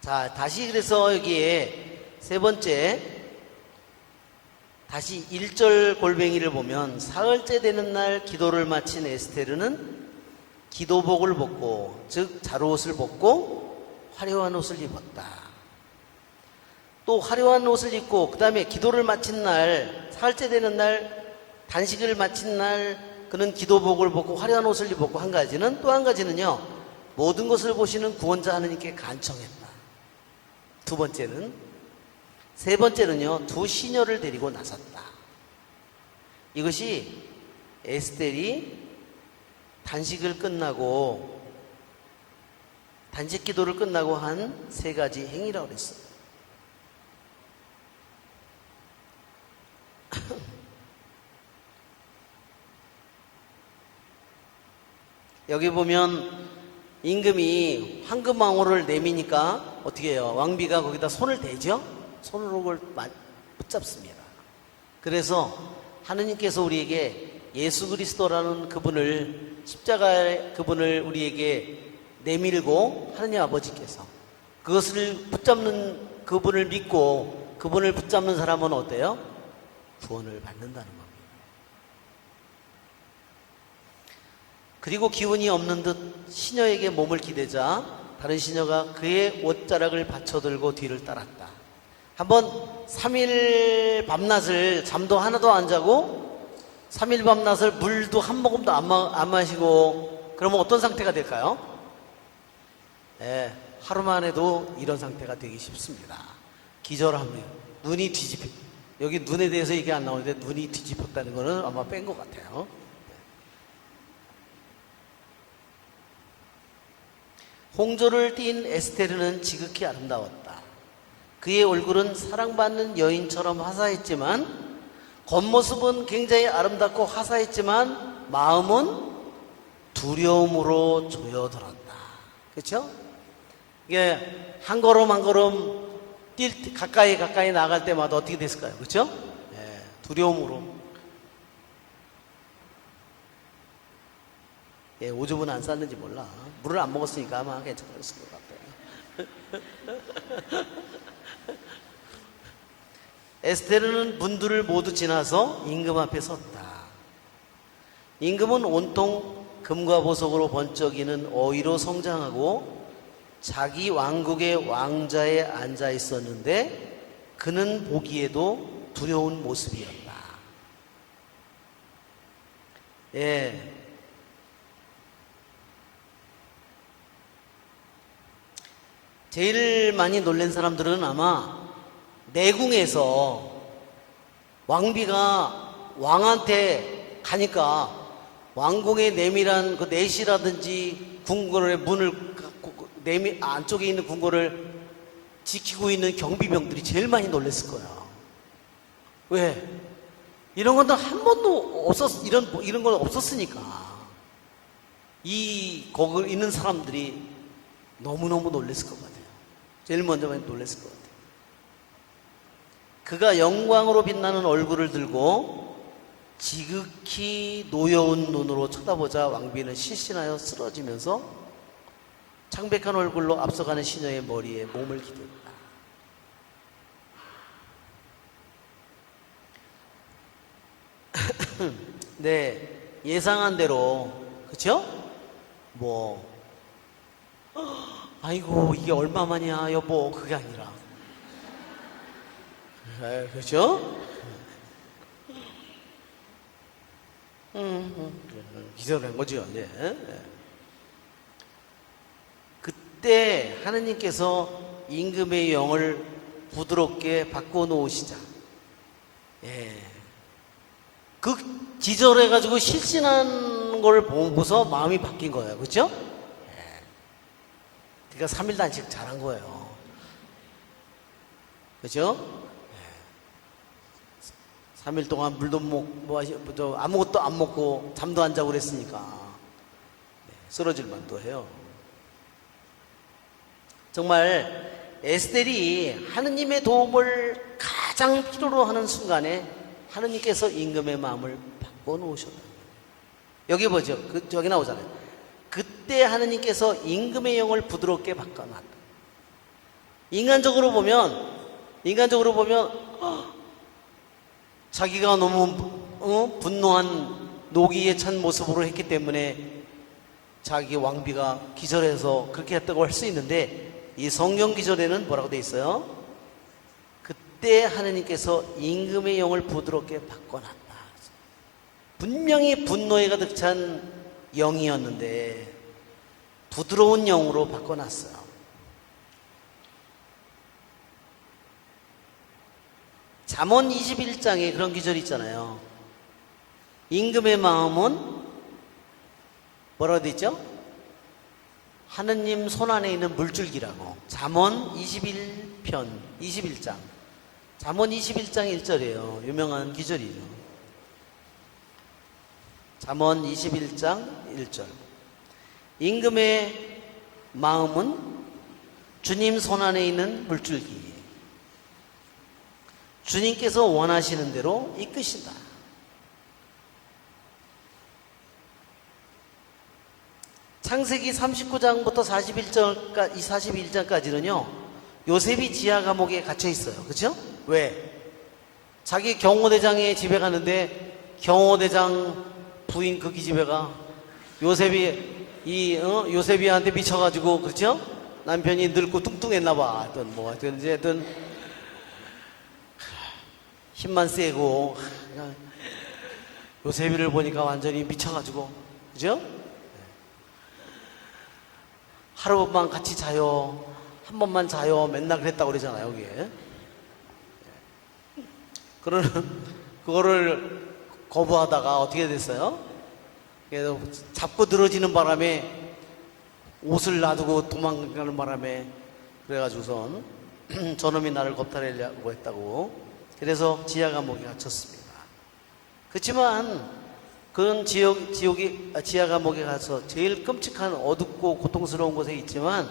자, 다시 그래서 여기에 세 번째, 다시 1절 골뱅이를 보면 사흘째 되는 날 기도를 마친 에스테르는 기도복을 벗고, 즉 자루옷을 벗고 화려한 옷을 입었다. 또 화려한 옷을 입고 그 다음에 기도를 마친 날, 사흘째 되는 날, 단식을 마친 날 그는 기도복을 벗고 화려한 옷을 입었고, 한 가지는, 또 한 가지는요, 모든 것을 보시는 구원자 하느님께 간청했다. 두 번째는, 세 번째는요, 두 시녀를 데리고 나섰다. 이것이 에스텔이 단식 기도를 끝나고 한 세 가지 행위라고 그랬어요. 여기 보면 임금이 황금왕호를 내미니까 어떻게 해요? 왕비가 거기다 손을 대죠? 손으로 그걸 붙잡습니다. 그래서 하느님께서 우리에게 예수 그리스도라는 그분을, 십자가의 그분을 우리에게 내밀고, 하느님 아버지께서 그것을 붙잡는, 그분을 믿고 그분을 붙잡는 사람은 어때요? 구원을 받는다는 겁니다. 그리고 기운이 없는 듯 시녀에게 몸을 기대자 다른 시녀가 그의 옷자락을 받쳐들고 뒤를 따랐다. 한번 3일 밤낮을 잠도 하나도 안 자고 3일 밤낮을 물도 한 모금도 안 마시고 그러면 어떤 상태가 될까요? 하루만 해도 이런 상태가 되기 쉽습니다. 기절합니다. 눈이 여기 눈에 대해서 얘기 안 나오는데 눈이 뒤집혔다는 거는 아마 뺀 것 같아요. 홍조를 띤 에스테르는 지극히 아름다웠다. 그의 얼굴은 사랑받는 여인처럼 화사했지만, 겉모습은 굉장히 아름답고 화사했지만 마음은 두려움으로 조여들었다. 그렇죠? 이게 한 걸음 한 걸음 가까이 나갈 때마다 어떻게 됐을까요? 그렇죠? 두려움으로. 오줌은 안 쌌는지 몰라. 물을 안 먹었으니까 아마 괜찮았을 것 같아요. 에스테르는 문들을 모두 지나서 임금 앞에 섰다. 임금은 온통 금과 보석으로 번쩍이는 어이로 성장하고 자기 왕국의 왕자에 앉아 있었는데 그는 보기에도 두려운 모습이었다. 제일 많이 놀란 사람들은 아마 내궁에서 왕비가 왕한테 가니까 왕궁의 내밀한 그 내시라든지 궁궐의 문을 안쪽에 있는 궁궐을 지키고 있는 경비병들이 제일 많이 놀랐을 거야. 왜? 이런 건 한 번도 이런 건 없었으니까. 거기 있는 사람들이 너무너무 놀랐을 것 같아요. 제일 먼저 많이 놀랐을 것 같아요. 그가 영광으로 빛나는 얼굴을 들고 지극히 노여운 눈으로 쳐다보자 왕비는 실신하여 쓰러지면서 창백한 얼굴로 앞서가는 시녀의 머리에 몸을 기댔다. 네, 예상한 대로, 그쵸? 뭐, 아이고, 이게 얼마만이야, 여보, 그게 아니라. 그죠? 기절한 거죠. 네. 그때 하느님께서 임금의 영을 부드럽게 바꿔놓으시자. 예. 그 기절해가지고 실신한 걸 보고서 마음이 바뀐 거예요. 그죠? 예. 그러니까 3일 단식 잘한 거예요. 그죠? 3일 동안 물도 아무것도 안 먹고 잠도 안 자고 그랬으니까 쓰러질 만도 해요. 정말 에스겔이 하느님의 도움을 가장 필요로 하는 순간에 하느님께서 임금의 마음을 바꿔놓으셨다. 여기 보죠. 저기 나오잖아요. 그때 하느님께서 임금의 영을 부드럽게 바꿔놨다. 인간적으로 보면 자기가 너무 분노한 노기에 찬 모습으로 했기 때문에 자기 왕비가 기절해서 그렇게 했다고 할 수 있는데, 이 성경 기절에는 뭐라고 돼 있어요? 그때 하느님께서 임금의 영을 부드럽게 바꿔놨다. 분명히 분노에 가득 찬 영이었는데 부드러운 영으로 바꿔놨어요. 잠언 21장에 그런 기절이 있잖아요. 임금의 마음은 뭐라고 되어 있죠? 하느님 손안에 있는 물줄기라고. 잠언 21장. 잠언 21장 1절이에요. 유명한 기절이죠. 잠언 21장 1절. 임금의 마음은 주님 손안에 있는 물줄기. 주님께서 원하시는 대로 이끄신다. 창세기 39장부터 41장까지는요, 요셉이 지하 감옥에 갇혀 있어요. 그렇죠? 왜? 자기 경호대장의 집에 갔는데 경호대장 부인 그 기집애가 요셉이한테 미쳐가지고, 그렇죠? 남편이 늙고 뚱뚱했나 봐. 하여튼 힘만 세고, 요셉이를 보니까 완전히 미쳐가지고, 그죠? 하루만 같이 자요, 한 번만 자요, 맨날 그랬다고 그러잖아요, 여기에. 그거를 거부하다가 어떻게 됐어요? 잡고 늘어지는 바람에 옷을 놔두고 도망가는 바람에, 그래가지고선 저놈이 나를 겁탈하려고 했다고. 그래서 지하 감옥에 갇혔습니다. 그렇지만 그런 지하 감옥에 가서 제일 끔찍한 어둡고 고통스러운 곳에 있지만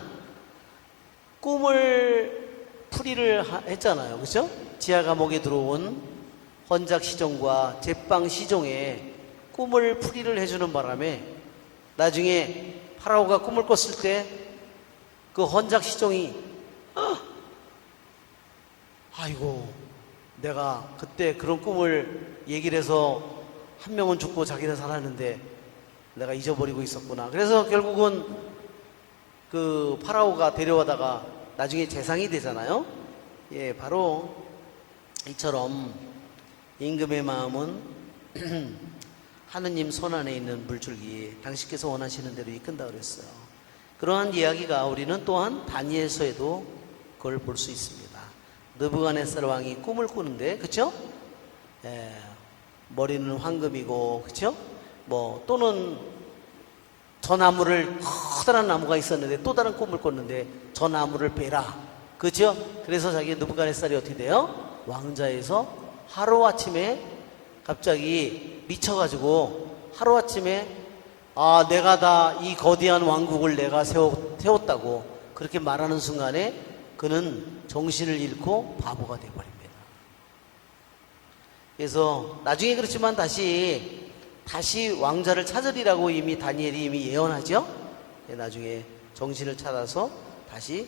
꿈을 풀이를 했잖아요. 그렇죠? 지하 감옥에 들어온 헌작 시종과 제빵 시종에 꿈을 풀이를 해주는 바람에 나중에 파라오가 꿈을 꿨을 때 그 헌작 시종이 아이고, 내가 그때 그런 꿈을 얘기를 해서 한 명은 죽고 자기는 살았는데 내가 잊어버리고 있었구나. 그래서 결국은 그 파라오가 데려와다가 나중에 재상이 되잖아요. 예, 바로 이처럼 임금의 마음은 하느님 손안에 있는 물줄기, 당신께서 원하시는 대로 이끈다 그랬어요. 그러한 이야기가 우리는 또한 다니엘서에도 그걸 볼 수 있습니다. 느부갓네살 왕이 꿈을 꾸는데, 그쵸? 예, 머리는 황금이고, 그쵸? 또는 저 나무를, 커다란 나무가 있었는데 또 다른 꿈을 꿨는데 저 나무를 베라. 그쵸? 그래서 자기 느부갓네살이 어떻게 돼요? 왕자에서 하루아침에 갑자기 미쳐가지고 하루아침에 내가 다 이 거대한 왕국을 내가 세웠다고 그렇게 말하는 순간에 그는 정신을 잃고 바보가 되어버립니다. 그래서 나중에 그렇지만 다시 왕자를 찾으리라고 이미 다니엘이 이미 예언하죠. 나중에 정신을 찾아서 다시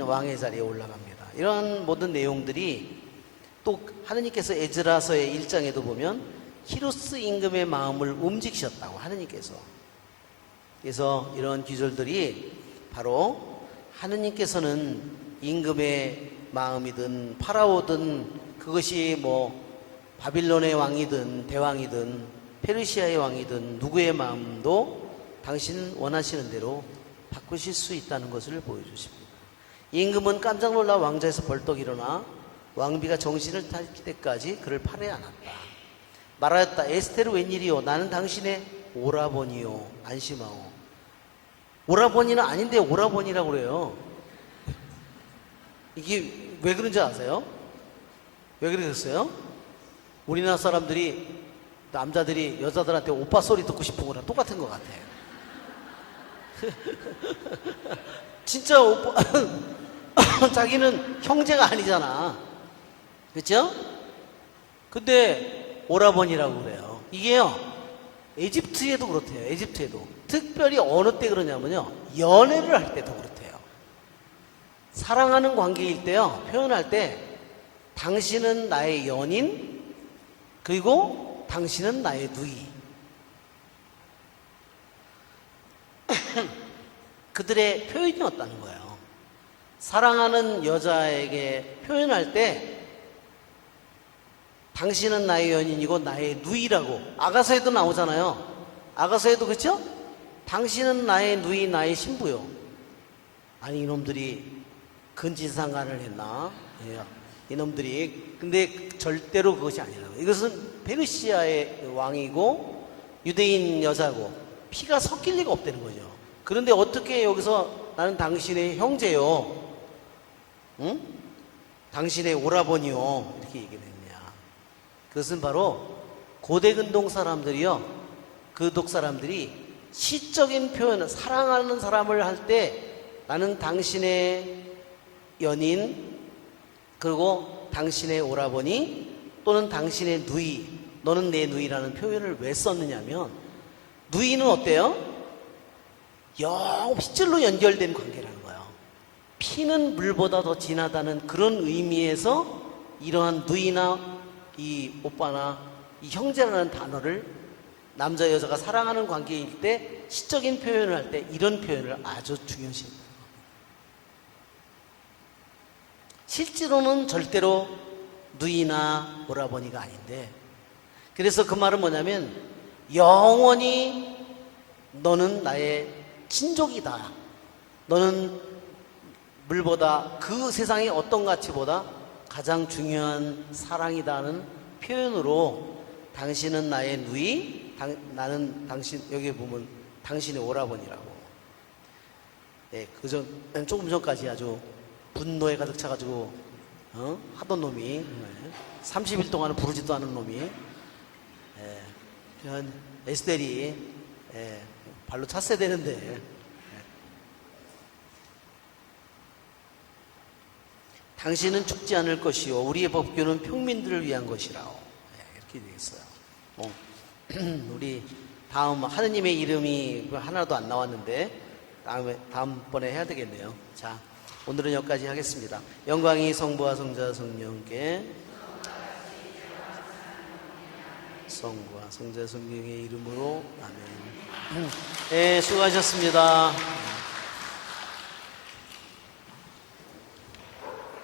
왕의 자리에 올라갑니다. 이런 모든 내용들이 또 하느님께서 에즈라서의 1장에도 보면 키루스 임금의 마음을 움직이셨다고 하느님께서. 그래서 이런 기절들이 바로 하느님께서는 임금의 마음이든 파라오든 그것이 뭐 바빌론의 왕이든 대왕이든 페르시아의 왕이든 누구의 마음도 당신 원하시는 대로 바꾸실 수 있다는 것을 보여주십니다. 임금은 깜짝 놀라 왕자에서 벌떡 일어나 왕비가 정신을 차릴 때까지 그를 팔에 안았다. 말하였다. 에스테르 웬일이요? 나는 당신의 오라버니요. 안심하오. 오라버니는 아닌데 오라버니라고 그래요. 이게 왜 그런지 아세요? 왜 그러겠어요? 우리나라 사람들이, 남자들이 여자들한테 오빠 소리 듣고 싶은 거랑 똑같은 것 같아요. 진짜 오빠, 자기는 형제가 아니잖아. 그렇죠? 근데 오라버니라고 그래요. 이게요, 에집트에도 그렇대요. 에집트에도. 특별히 어느 때 그러냐면요, 연애를 할 때 더 그렇대요. 사랑하는 관계일 때요, 표현할 때 당신은 나의 연인, 그리고 당신은 나의 누이. 그들의 표현이었다는 거예요. 사랑하는 여자에게 표현할 때 당신은 나의 연인이고 나의 누이라고. 아가서에도 나오잖아요. 아가서에도 그렇죠? 당신은 나의 누이, 나의 신부요. 아니 이놈들이 근친상간을 했나? 예. 이놈들이. 근데 절대로 그것이 아니라고. 이것은 페르시아의 왕이고 유대인 여자고 피가 섞일 리가 없다는 거죠. 그런데 어떻게 여기서 나는 당신의 형제요, 응? 당신의 오라버니요, 이렇게 얘기를 했냐. 그것은 바로 고대 근동 사람들이요, 그독 사람들이 시적인 표현, 사랑하는 사람을 할 때 나는 당신의 연인, 그리고 당신의 오라버니 또는 당신의 누이, 너는 내 누이라는 표현을 왜 썼느냐면, 누이는 어때요? 실질로 연결된 관계라는 거예요. 피는 물보다 더 진하다는 그런 의미에서 이러한 누이나 이 오빠나 이 형제라는 단어를 남자 여자가 사랑하는 관계일 때 시적인 표현을 할 때 이런 표현을 아주 중요시 합니다. 실제로는 절대로 누이나 오라버니가 아닌데, 그래서 그 말은 뭐냐면 영원히 너는 나의 친족이다. 너는 물보다 그 세상의 어떤 가치보다 가장 중요한 사랑이다는 표현으로 당신은 나의 누이, 나는 당신, 여기 보면 당신의 오라버니라고. 예, 조금 전까지 아주 분노에 가득 차가지고 하던 놈이 30일 동안은 부르지도 않은 놈이 에스텔이 발로 찼어야 되는데 당신은 죽지 않을 것이요 우리의 법규는 평민들을 위한 것이라고. 이렇게 되겠어요. 우리 다음 하느님의 이름이 하나도 안 나왔는데 다음번에 해야 되겠네요. 자, 오늘은 여기까지 하겠습니다. 영광이 성부와 성자 성령께, 성부와 성자 성령의 이름으로 아멘. 네, 수고하셨습니다.